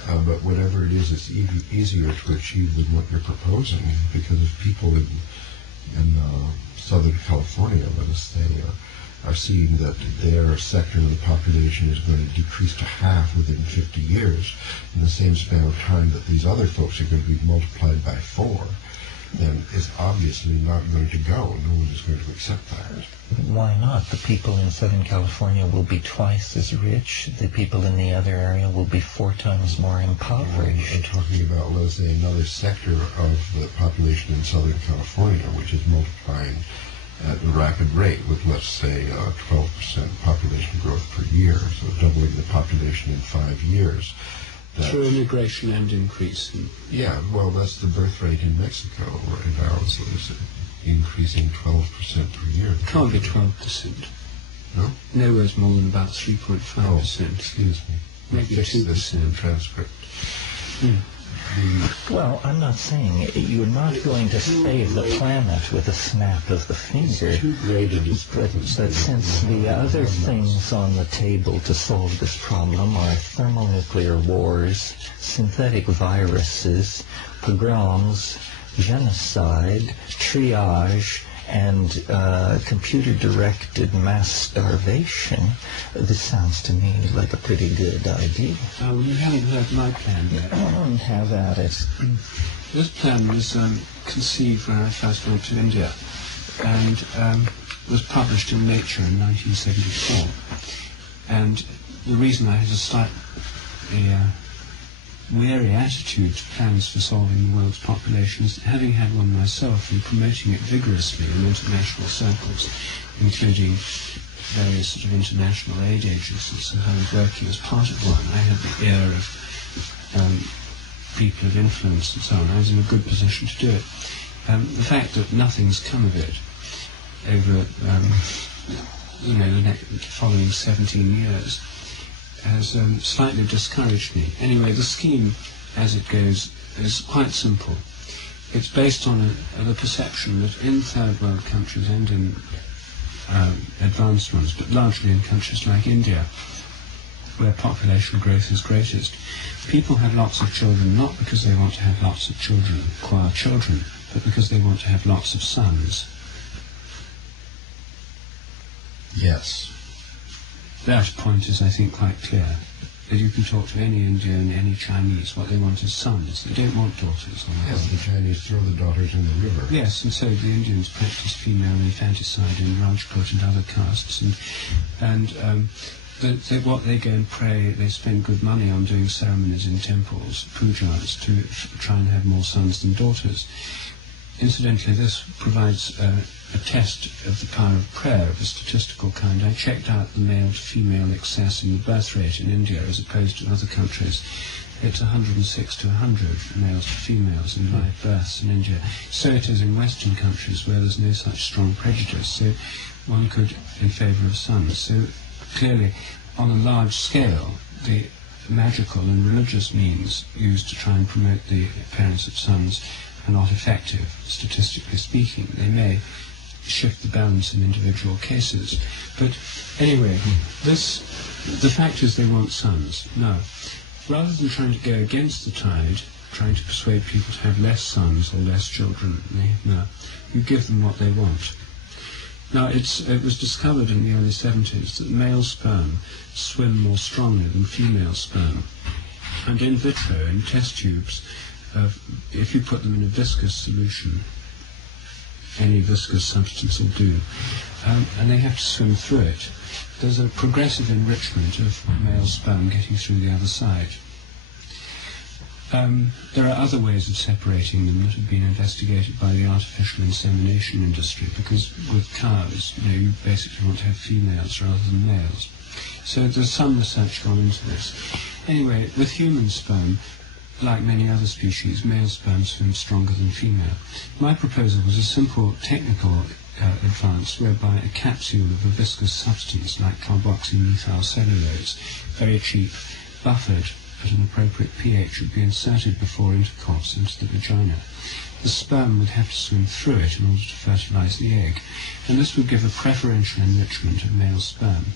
But whatever it is, it's easier to achieve than what you're proposing, because if people in Southern California, let us say, are seeing that their sector of the population is going to decrease to half within 50 years, in the same span of time that these other folks are going to be multiplied by 4, then it's obviously not going to go. No one is going to accept that. Why not? The people in Southern California will be twice as rich. The people in the other area will be 4 times more impoverished. I'm talking about, let's say, another sector of the population in Southern California, which is multiplying at a rapid rate with, let's say, 12% population growth per year, so doubling the population in 5 years. Through immigration and increase. Yeah, well, that's the birth rate in Mexico right now. So it's increasing 12% per year. It can't be 12%. No? Nowhere's more than about 3.5%. Oh, excuse me. Maybe 2%. In the transcript. Well, I'm not saying you're not going to save the planet with a snap of the finger, but since the other things on the table to solve this problem are thermonuclear wars, synthetic viruses, pogroms, genocide, triage, and computer-directed mass starvation, this sounds to me like a pretty good idea. You haven't heard my plan yet. Have at it. This plan was conceived when I first went to India and was published in Nature in 1974. And the reason I had a slightly wary attitude to plans for solving the world's population is having had one myself and promoting it vigorously in international circles, including various sort of international aid agencies, and I was working as part of one. I had the ear of people of influence and so on. I was in a good position to do it. The fact that nothing's come of it over the following 17 years has slightly discouraged me. Anyway, the scheme, as it goes, is quite simple. It's based on the perception that in third world countries and in advanced ones, but largely in countries like India, where population growth is greatest, people have lots of children not because they want to have lots of children, acquire children, but because they want to have lots of sons. Yes. That point is, I think, quite clear. That you can talk to any Indian, any Chinese, what they want is sons. They don't want daughters. Yes, the Chinese throw the daughters in the river. Yes, and so the Indians practice female infanticide in Rajput and other castes, what they go and pray, they spend good money on doing ceremonies in temples, pujas, to try and have more sons than daughters. Incidentally, this provides a test of the power of prayer of a statistical kind. I checked out the male-to-female excess in the birth rate in India as opposed to other countries. It's 106 to 100 males to females in live births in India. So it is in Western countries where there's no such strong prejudice. So one could, in favour of sons. So clearly, on a large scale, the magical and religious means used to try and promote the appearance of sons are not effective, statistically speaking. They may shift the balance in individual cases. But anyway, the fact is they want sons. Now, rather than trying to go against the tide, trying to persuade people to have less sons or less children than they have now, you give them what they want. Now, it was discovered in the early 70s that male sperm swim more strongly than female sperm. And in vitro, in test tubes, if you put them in a viscous solution, any viscous substance will do, and they have to swim through it, there's a progressive enrichment of male sperm getting through the other side. There are other ways of separating them that have been investigated by the artificial insemination industry, because with cows, you basically want to have females rather than males. So there's some research gone into this. Anyway, with human sperm, like many other species, male sperm swim stronger than female. My proposal was a simple technical advance whereby a capsule of a viscous substance like carboxymethyl cellulose, very cheap, buffered at an appropriate pH, would be inserted before intercourse into the vagina. The sperm would have to swim through it in order to fertilize the egg, and this would give a preferential enrichment of male sperm.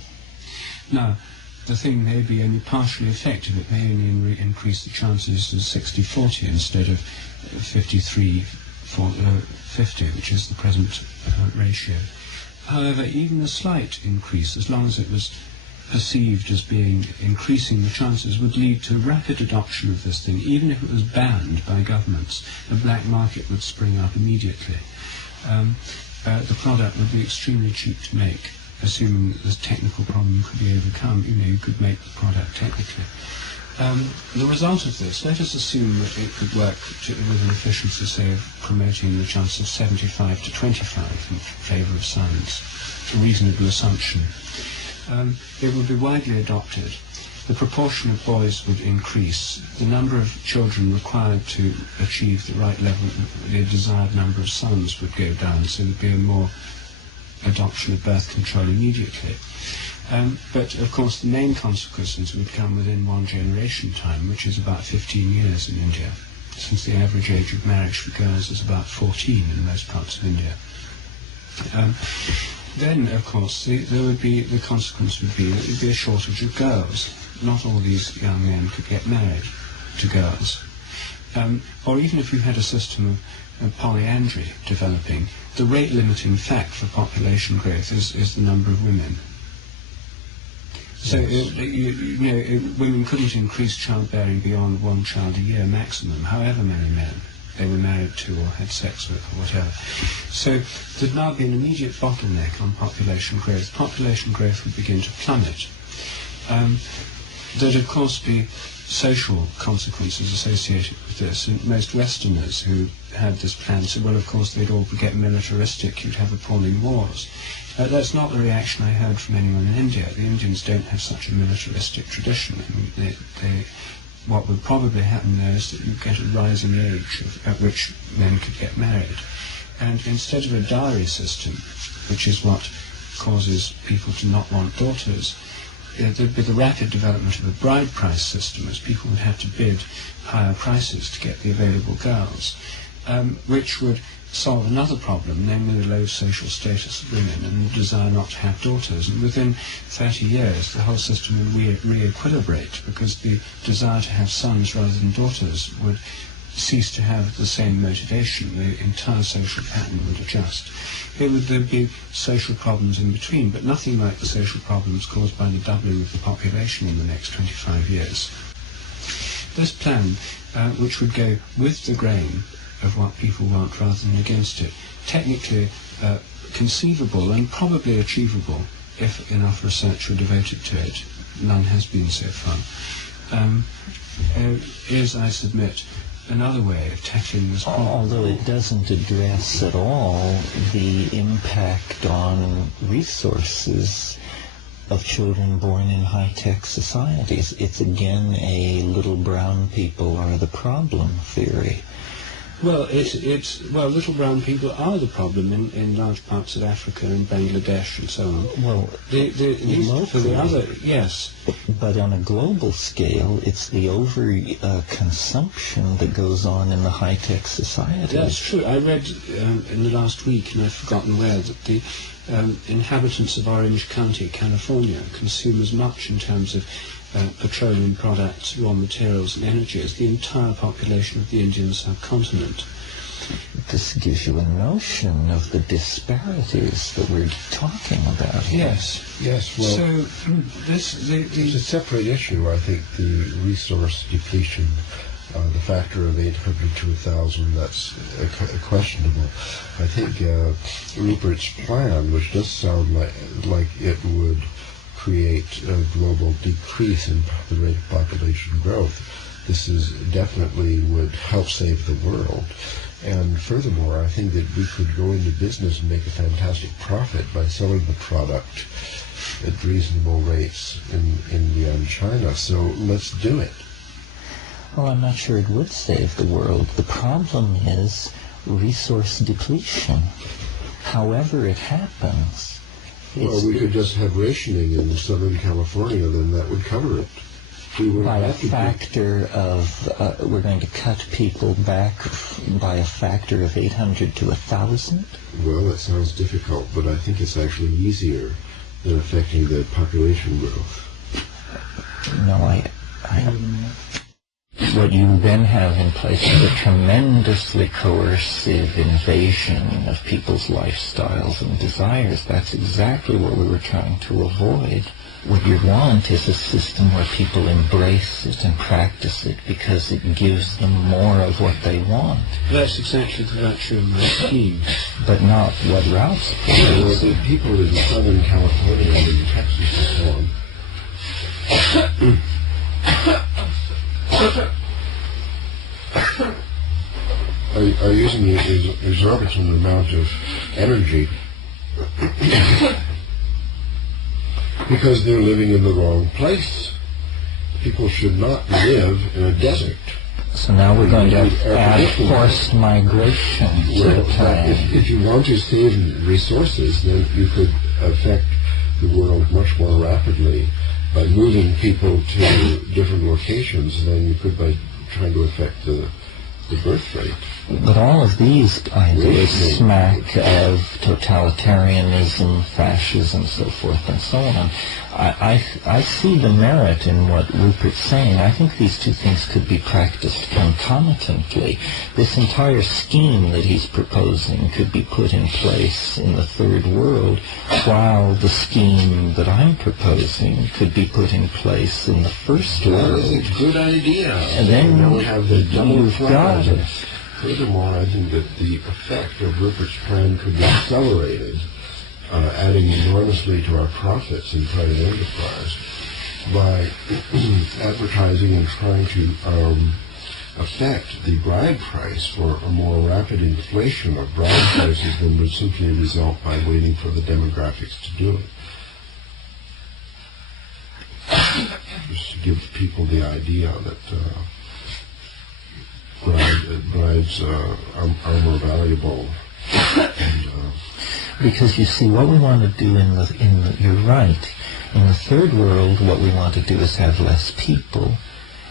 Now, the thing may be only partially effective. It may only increase the chances to 60-40 instead of 53-50, which is the present ratio. However, even a slight increase, as long as it was perceived as being increasing the chances, would lead to rapid adoption of this thing. Even if it was banned by governments, a black market would spring up immediately. The product would be extremely cheap to make, assuming that this technical problem could be overcome. You could make the product technically. The result of this, let us assume that it could work with an efficiency, say, of promoting the chance of 75 to 25 in favour of science, a reasonable assumption. It would be widely adopted. The proportion of boys would increase. The number of children required to achieve the right level, the desired number of sons would go down, so there'd be a more adoption of birth control immediately. But of course the main consequences would come within one generation time, which is about 15 years in India, since the average age of marriage for girls is about 14 in most parts of India. Then, of course, the consequence would be that there would be a shortage of girls. Not all these young men could get married to girls. Or even if you had a system of polyandry developing, the rate-limiting fact for population growth is the number of women. So, women couldn't increase childbearing beyond one child a year maximum, however many men they were married to or had sex with or whatever. So there'd now be an immediate bottleneck on population growth. Population growth would begin to plummet. There'd of course be social consequences associated with this, and most Westerners who had this plan said, well, of course they'd all get militaristic, you'd have appalling wars. That's not the reaction I heard from anyone in India. The Indians don't have such a militaristic tradition. I mean, what would probably happen there is that you get a rising age at which men could get married. And instead of a dowry system, which is what causes people to not want daughters, there'd be the rapid development of a bride price system, as people would have to bid higher prices to get the available girls, which would solve another problem, namely the low social status of women and the desire not to have daughters. And within 30 years, the whole system would re-equilibrate, because the desire to have sons rather than daughters would cease to have the same motivation. The entire social pattern would adjust. There'd be social problems in between, but nothing like the social problems caused by the doubling of the population in the next 25 years. This plan, which would go with the grain of what people want rather than against it, technically conceivable and probably achievable if enough research were devoted to it. None has been so far. Is, I submit, another way of tackling this problem. Although it doesn't address at all the impact on resources of children born in high-tech societies. It's again a little brown people are the problem theory. Well, little brown people are the problem in large parts of Africa and Bangladesh and so on. Well, locally, yes. But on a global scale, it's the over-consumption that goes on in the high-tech society. That's true. I read in the last week, and I've forgotten where, that the inhabitants of Orange County, California, consume as much in terms of petroleum products, raw materials and energy as the entire population of the Indian subcontinent. this gives you a notion of the disparities that we're talking about here. Yes, well, So it's a separate issue, I think, the resource depletion, the factor of 800 to 1,000, that's questionable. I think Rupert's plan, which does sound like it would create a global decrease in the rate of population growth, this is definitely would help save the world. And furthermore, I think that we could go into business and make a fantastic profit by selling the product at reasonable rates in India and China. So let's do it. Well, I'm not sure it would save the world. The problem is resource depletion. However it happens. Well, we could just have rationing in Southern California, then that would cover it. By a factor of, we're going to cut people back by a factor of 800 to 1,000? Well, that sounds difficult, but I think it's actually easier than affecting the population growth. No, what you then have in place is a tremendously coercive invasion of people's lifestyles and desires. That's exactly what we were trying to avoid. What you want is a system where people embrace it and practice it because it gives them more of what they want. that's exactly the virtue of my scheme. But not what Ralph's proposes. The people in Southern California and in Texas and so on are using an exorbitant amount of energy because they're living in the wrong place. People should not live in a desert. So now we're going to add forced migration to the plan. If you want to save resources, then you could affect the world much more rapidly by moving people to different locations than you could by trying to affect the birth rate. But all of these ideas smack of totalitarianism, fascism, so forth and so on. I see the merit in what Rupert's saying. I think these two things could be practiced concomitantly. This entire scheme that he's proposing could be put in place in the third world, while the scheme that I'm proposing could be put in place in the first world. That's a good idea. And then we have the double you've got it. Furthermore, I think that the effect of Rupert's plan could be accelerated, adding enormously to our profits in private enterprise by advertising and trying to affect the bride price for a more rapid inflation of bride prices than would simply result by waiting for the demographics to do it. Just to give people the idea that brides are more valuable. Because you see, what we want to do you're right. In the third world, what we want to do is have less people.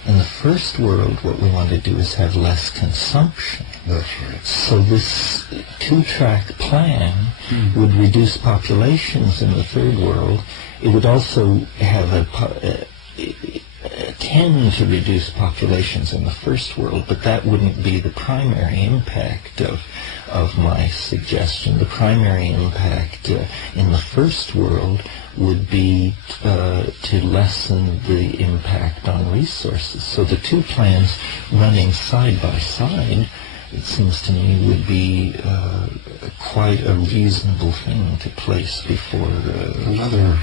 In the first world, what we want to do is have less consumption. That's right. So this two-track plan would reduce populations in the third world. It would also have tend to reduce populations in the first world, but that wouldn't be the primary impact of my suggestion. The primary impact in the first world would be to lessen the impact on resources. So the two plans running side by side, it seems to me, would be quite a reasonable thing to place before another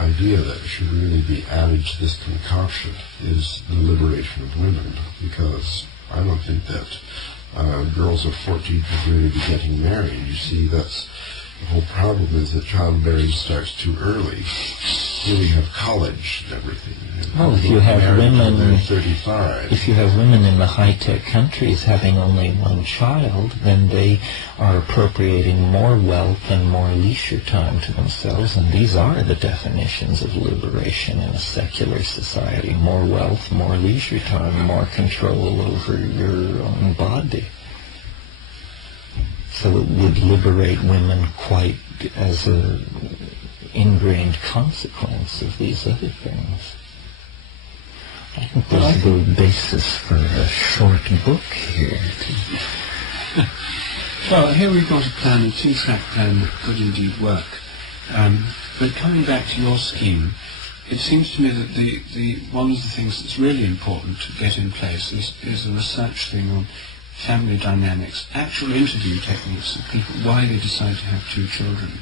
idea that should really be added to this concoction is the liberation of women, because I don't think that girls of 14 should really be getting married. You see, that's the whole problem, is that childbearing starts too early. Here we have college and everything. Well, if you have women, 35. if you have women in the high-tech countries having only one child, then they are appropriating more wealth and more leisure time to themselves, and these are the definitions of liberation in a secular society: more wealth, more leisure time, more control over your own body. So it would liberate women quite as a ingrained consequence of these other things. I think there's the basis for a short book here. Well, here we've got a plan, a two-track plan that could indeed work. But coming back to your scheme, it seems to me that the one of the things that's really important to get in place is a research thing on family dynamics, actual interview techniques of people, why they decide to have two children.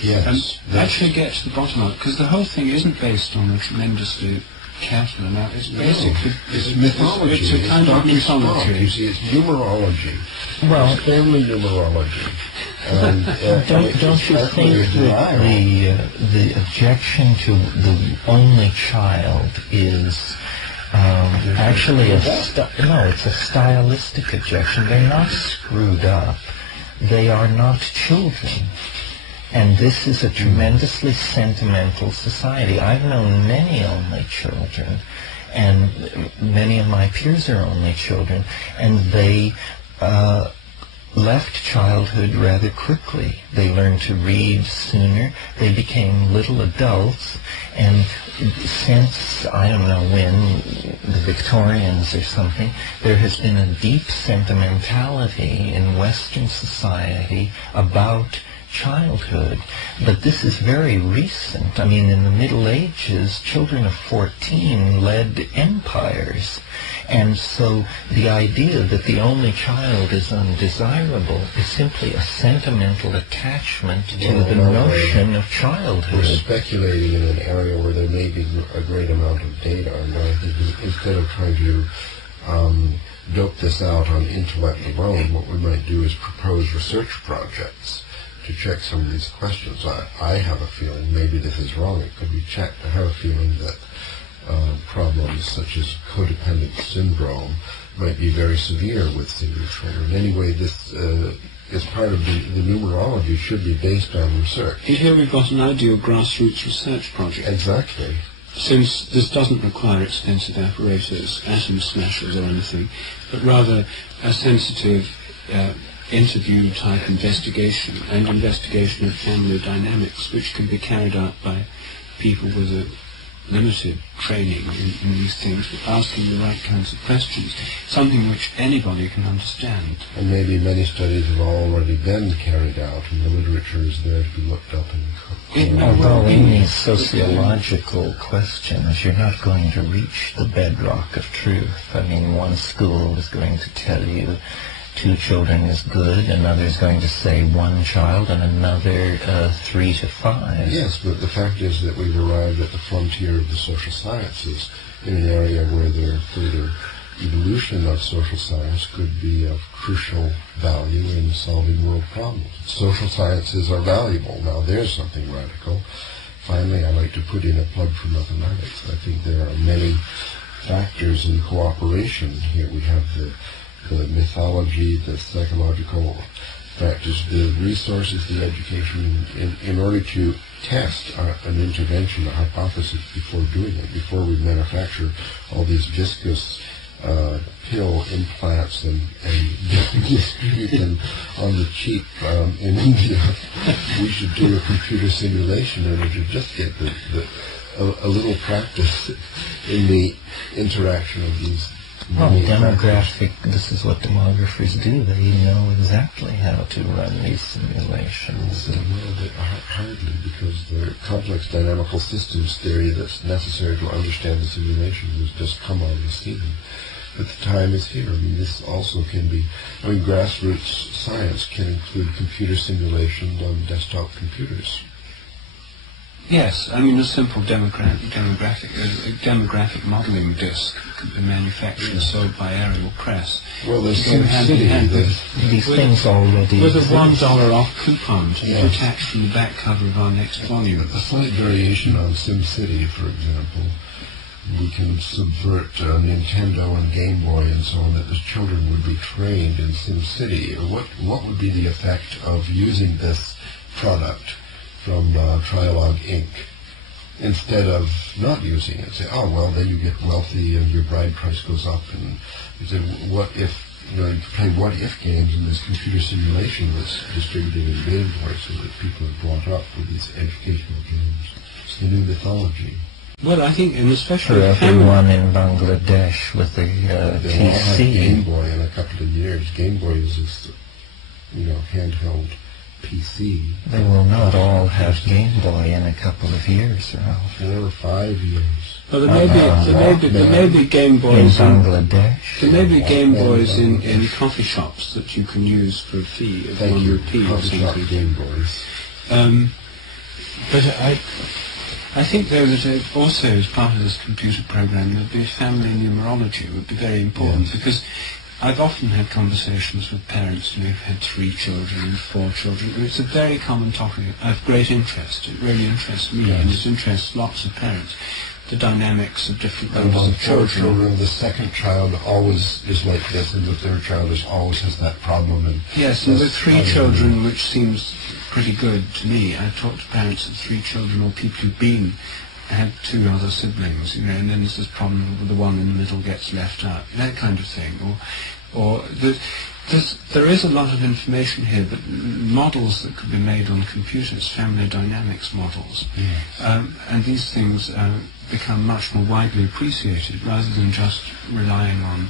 Yes. And actually get to the bottom of it, because the whole thing isn't based on a tremendously careful amount. It's basically it's mythology. It's a kind of mythology. You see, it's numerology. Well, it's family numerology. And, don't you think that the objection to the only child is actually it's a stylistic objection. They're not screwed up. They are not children. And this is a tremendously sentimental society. I've known many only children, and many of my peers are only children, and they left childhood rather quickly. They learned to read sooner. They became little adults, and since, I don't know when, the Victorians or something, there has been a deep sentimentality in Western society about childhood. But this is very recent. I mean, in the Middle Ages, children of 14 led empires. And so the idea that the only child is undesirable is simply a sentimental attachment to the notion of childhood. We're speculating in an area where there may be a great amount of data. And I think instead of trying to dope this out on intellect alone, what we might do is propose research projects to check some of these questions. I have a feeling, maybe this is wrong, it could be checked. I have a feeling that problems such as codependent syndrome might be very severe with single children. Anyway, this is part of the numerology should be based on research. Here we've got an ideal grassroots research project. Exactly. Since this doesn't require expensive apparatus, atom smashers or anything, but rather a sensitive interview-type investigation and investigation of family dynamics, which can be carried out by people with a limited training in these things, but asking the right kinds of questions, something which anybody can understand. And maybe many studies have already been carried out, and the literature is there to be looked up and although in these sociological questions, you're not going to reach the bedrock of truth. I mean, one school is going to tell you 2 children is good, another is going to say 1 child, and another 3 to 5. Yes, but the fact is that we've arrived at the frontier of the social sciences in an area where the further evolution of social science could be of crucial value in solving world problems. Social sciences are valuable. Now there's something radical. Finally, I like to put in a plug for mathematics. I think there are many factors in cooperation here. We have the mythology, the psychological factors, the resources, the education, in order to test an intervention, a hypothesis before doing it, before we manufacture all these viscous pill implants and distribute them on the cheap in India. We should do a computer simulation in order to just get a little practice in the interaction of these. Well, this is what demographers do. They know exactly how to run these simulations. Well, hardly, because the complex dynamical systems theory that's necessary to understand the simulation has just come on the scene. But the time is here. I mean, this also can be, grassroots science can include computer simulations on desktop computers. Yes, I mean a simple demographic modelling disc could be manufactured and sold by aerial press. Well, there's these things already with a $1 off coupon to be attached from the back cover of our next volume. A slight variation on SimCity, for example. We can subvert Nintendo and Game Boy and so on, that the children would be trained in SimCity. What would be the effect of using this product from Trialogue Inc. instead of not using it? Say, oh, well, then you get wealthy and your bride price goes up. And you say, what if, you play what-if games in this computer simulation that's distributed in Game Boy so that people are brought up with these educational games. It's the new mythology. Well, I think, and especially for everyone in Bangladesh with the PC. PC. Game Boy in a couple of years. Game Boy is just handheld PC. They will not all have Game Boy in a couple of years, Ralph. 4 or 5 years. Well, there may be Game In Boys Bangladesh. there may be Game Boys in coffee shops that you can use for a fee of Thank one you. rupee or Coffee shop something. Game Boys. But I think, though, that also as part of this computer program, that the family numerology would be very important, because I've often had conversations with parents who've had 3 children and 4 children. It's a very common topic of great interest. It really interests me, and it interests lots of parents. The dynamics of different numbers of 4 children. children, the second child always is like this, and the third child always has that problem. And Yes, and with 3 children, which seems pretty good to me. I've talked to parents of 3 children, or people who've had 2 other siblings, and then there's this problem where the one in the middle gets left out, that kind of thing. There is a lot of information here, but models that could be made on computers, family dynamics models, and these things become much more widely appreciated rather than just relying on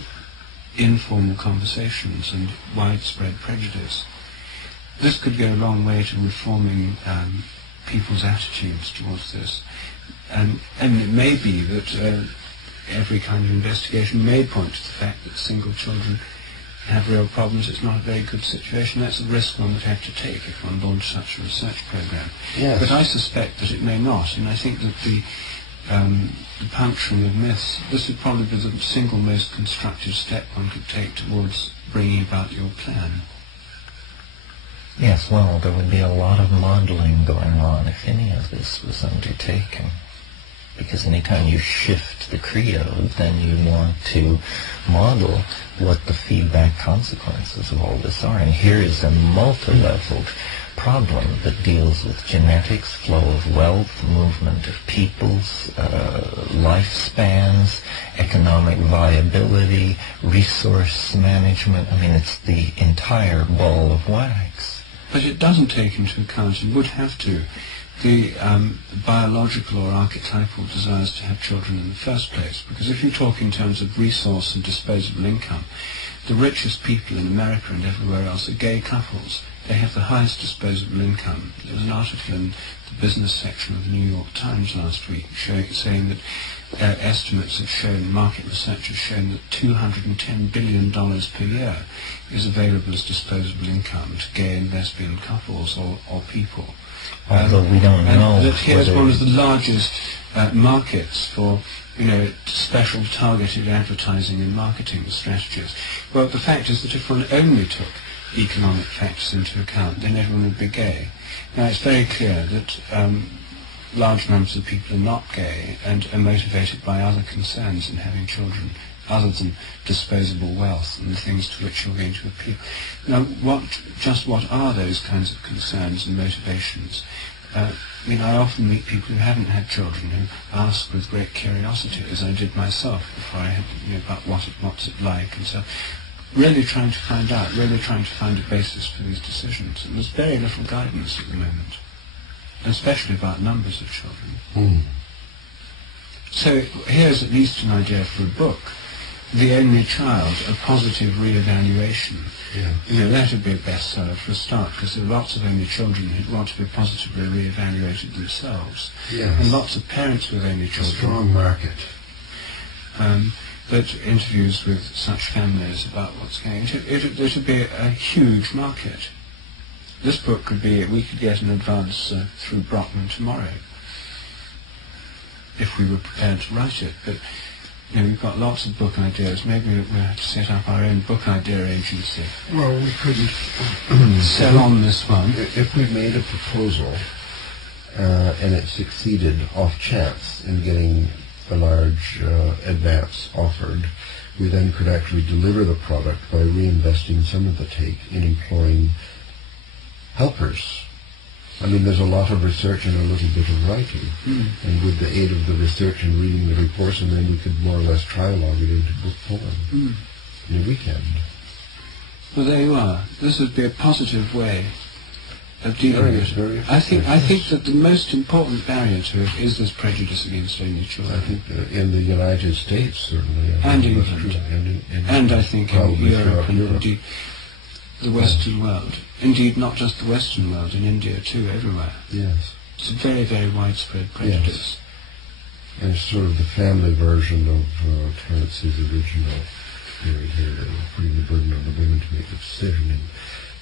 informal conversations and widespread prejudice. This could go a long way to reforming people's attitudes towards this. And it may be that every kind of investigation may point to the fact that single children have real problems. It's not a very good situation. That's a risk one would have to take if one launched such a research program. Yes. But I suspect that it may not, and I think that the puncturing of myths, this would probably be the single most constructive step one could take towards bringing about your plan. Yes, well, there would be a lot of modeling going on if any of this was undertaken. Because anytime you shift the credo, then you want to model what the feedback consequences of all this are. And here is a multi-leveled problem that deals with genetics, flow of wealth, movement of peoples, lifespans, economic viability, resource management. I mean, it's the entire ball of wax. But it doesn't take into account, and would have to, the biological or archetypal desires to have children in the first place. Because if you talk in terms of resource and disposable income, the richest people in America and everywhere else are gay couples. They have the highest disposable income. There was an article in the business section of the New York Times last week saying that estimates have shown, market research has shown that $210 billion per year is available as disposable income to gay and lesbian couples or people. Although we don't know. And that here's one of the largest markets for, special targeted advertising and marketing strategies. Well, the fact is that if one only took economic factors into account, then everyone would be gay. Now, it's very clear that large numbers of people are not gay and are motivated by other concerns in having children, other than disposable wealth and the things to which you're going to appeal. Now, what are those kinds of concerns and motivations? I often meet people who haven't had children who ask with great curiosity, as I did myself before I had, about what's it like, and so really trying to find out, really trying to find a basis for these decisions. And there's very little guidance at the moment, especially about numbers of children. So here's at least an idea for a book. The Only Child, a positive re-evaluation. Yeah. That would be a bestseller for a start, because there are lots of only children who want to be positively re-evaluated themselves. Yes. And lots of parents with only A children. strong market. That interviews with such families about what's going on. It would be a huge market. This book we could get an advance through Brockman tomorrow, if we were prepared to write it. But we've got lots of book ideas. Maybe we'll have to set up our own book idea agency. Well, we couldn't Sell on this one. If we made a proposal and it succeeded off chance in getting a large advance offered, we then could actually deliver the product by reinvesting some of the take in employing helpers. I mean, there's a lot of research and a little bit of writing. And with the aid of the research and reading the reports, and then we could more or less trialogue it into book form in a weekend. Well, there you are. This would be a positive way of dealing with it. I think that the most important barrier to it is this prejudice against only children. I think in the United States, certainly. And that's England. true. And And I think in probably Europe throughout and Europe. indeed. the Western world. Indeed, not just the Western world, in India too, everywhere. Yes. It's a very, very widespread prejudice. Yes. And it's sort of the family version of Terence's original theory here, that we're putting the burden on the women to make the decision,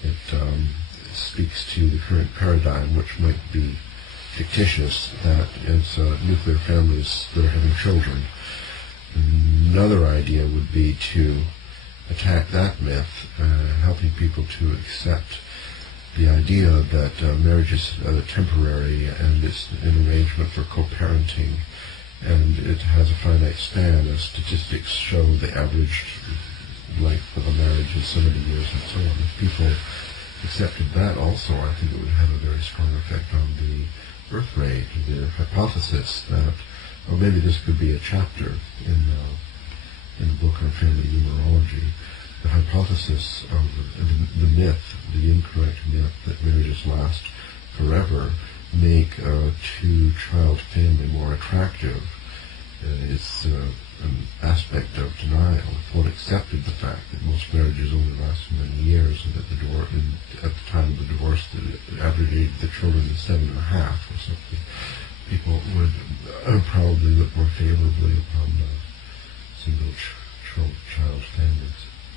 and it speaks to the current paradigm, which might be fictitious, that it's nuclear families that are having children. Another idea would be to attack that myth, helping people to accept the idea that marriage is temporary and it's an arrangement for co-parenting, and it has a finite span. As statistics show, the average length of a marriage is so many years and so on. If people accepted that also, I think it would have a very strong effect on the birth rate. The hypothesis that, or maybe this could be a chapter in the book on family numerology, the hypothesis of the myth, the incorrect myth that marriages last forever, make a two-child family more attractive. It's an aspect of denial. If one accepted the fact that most marriages only last so many years, and that at the time of the divorce, the average age of the children is 7.5 or something, people would probably look more favorably upon single-child families.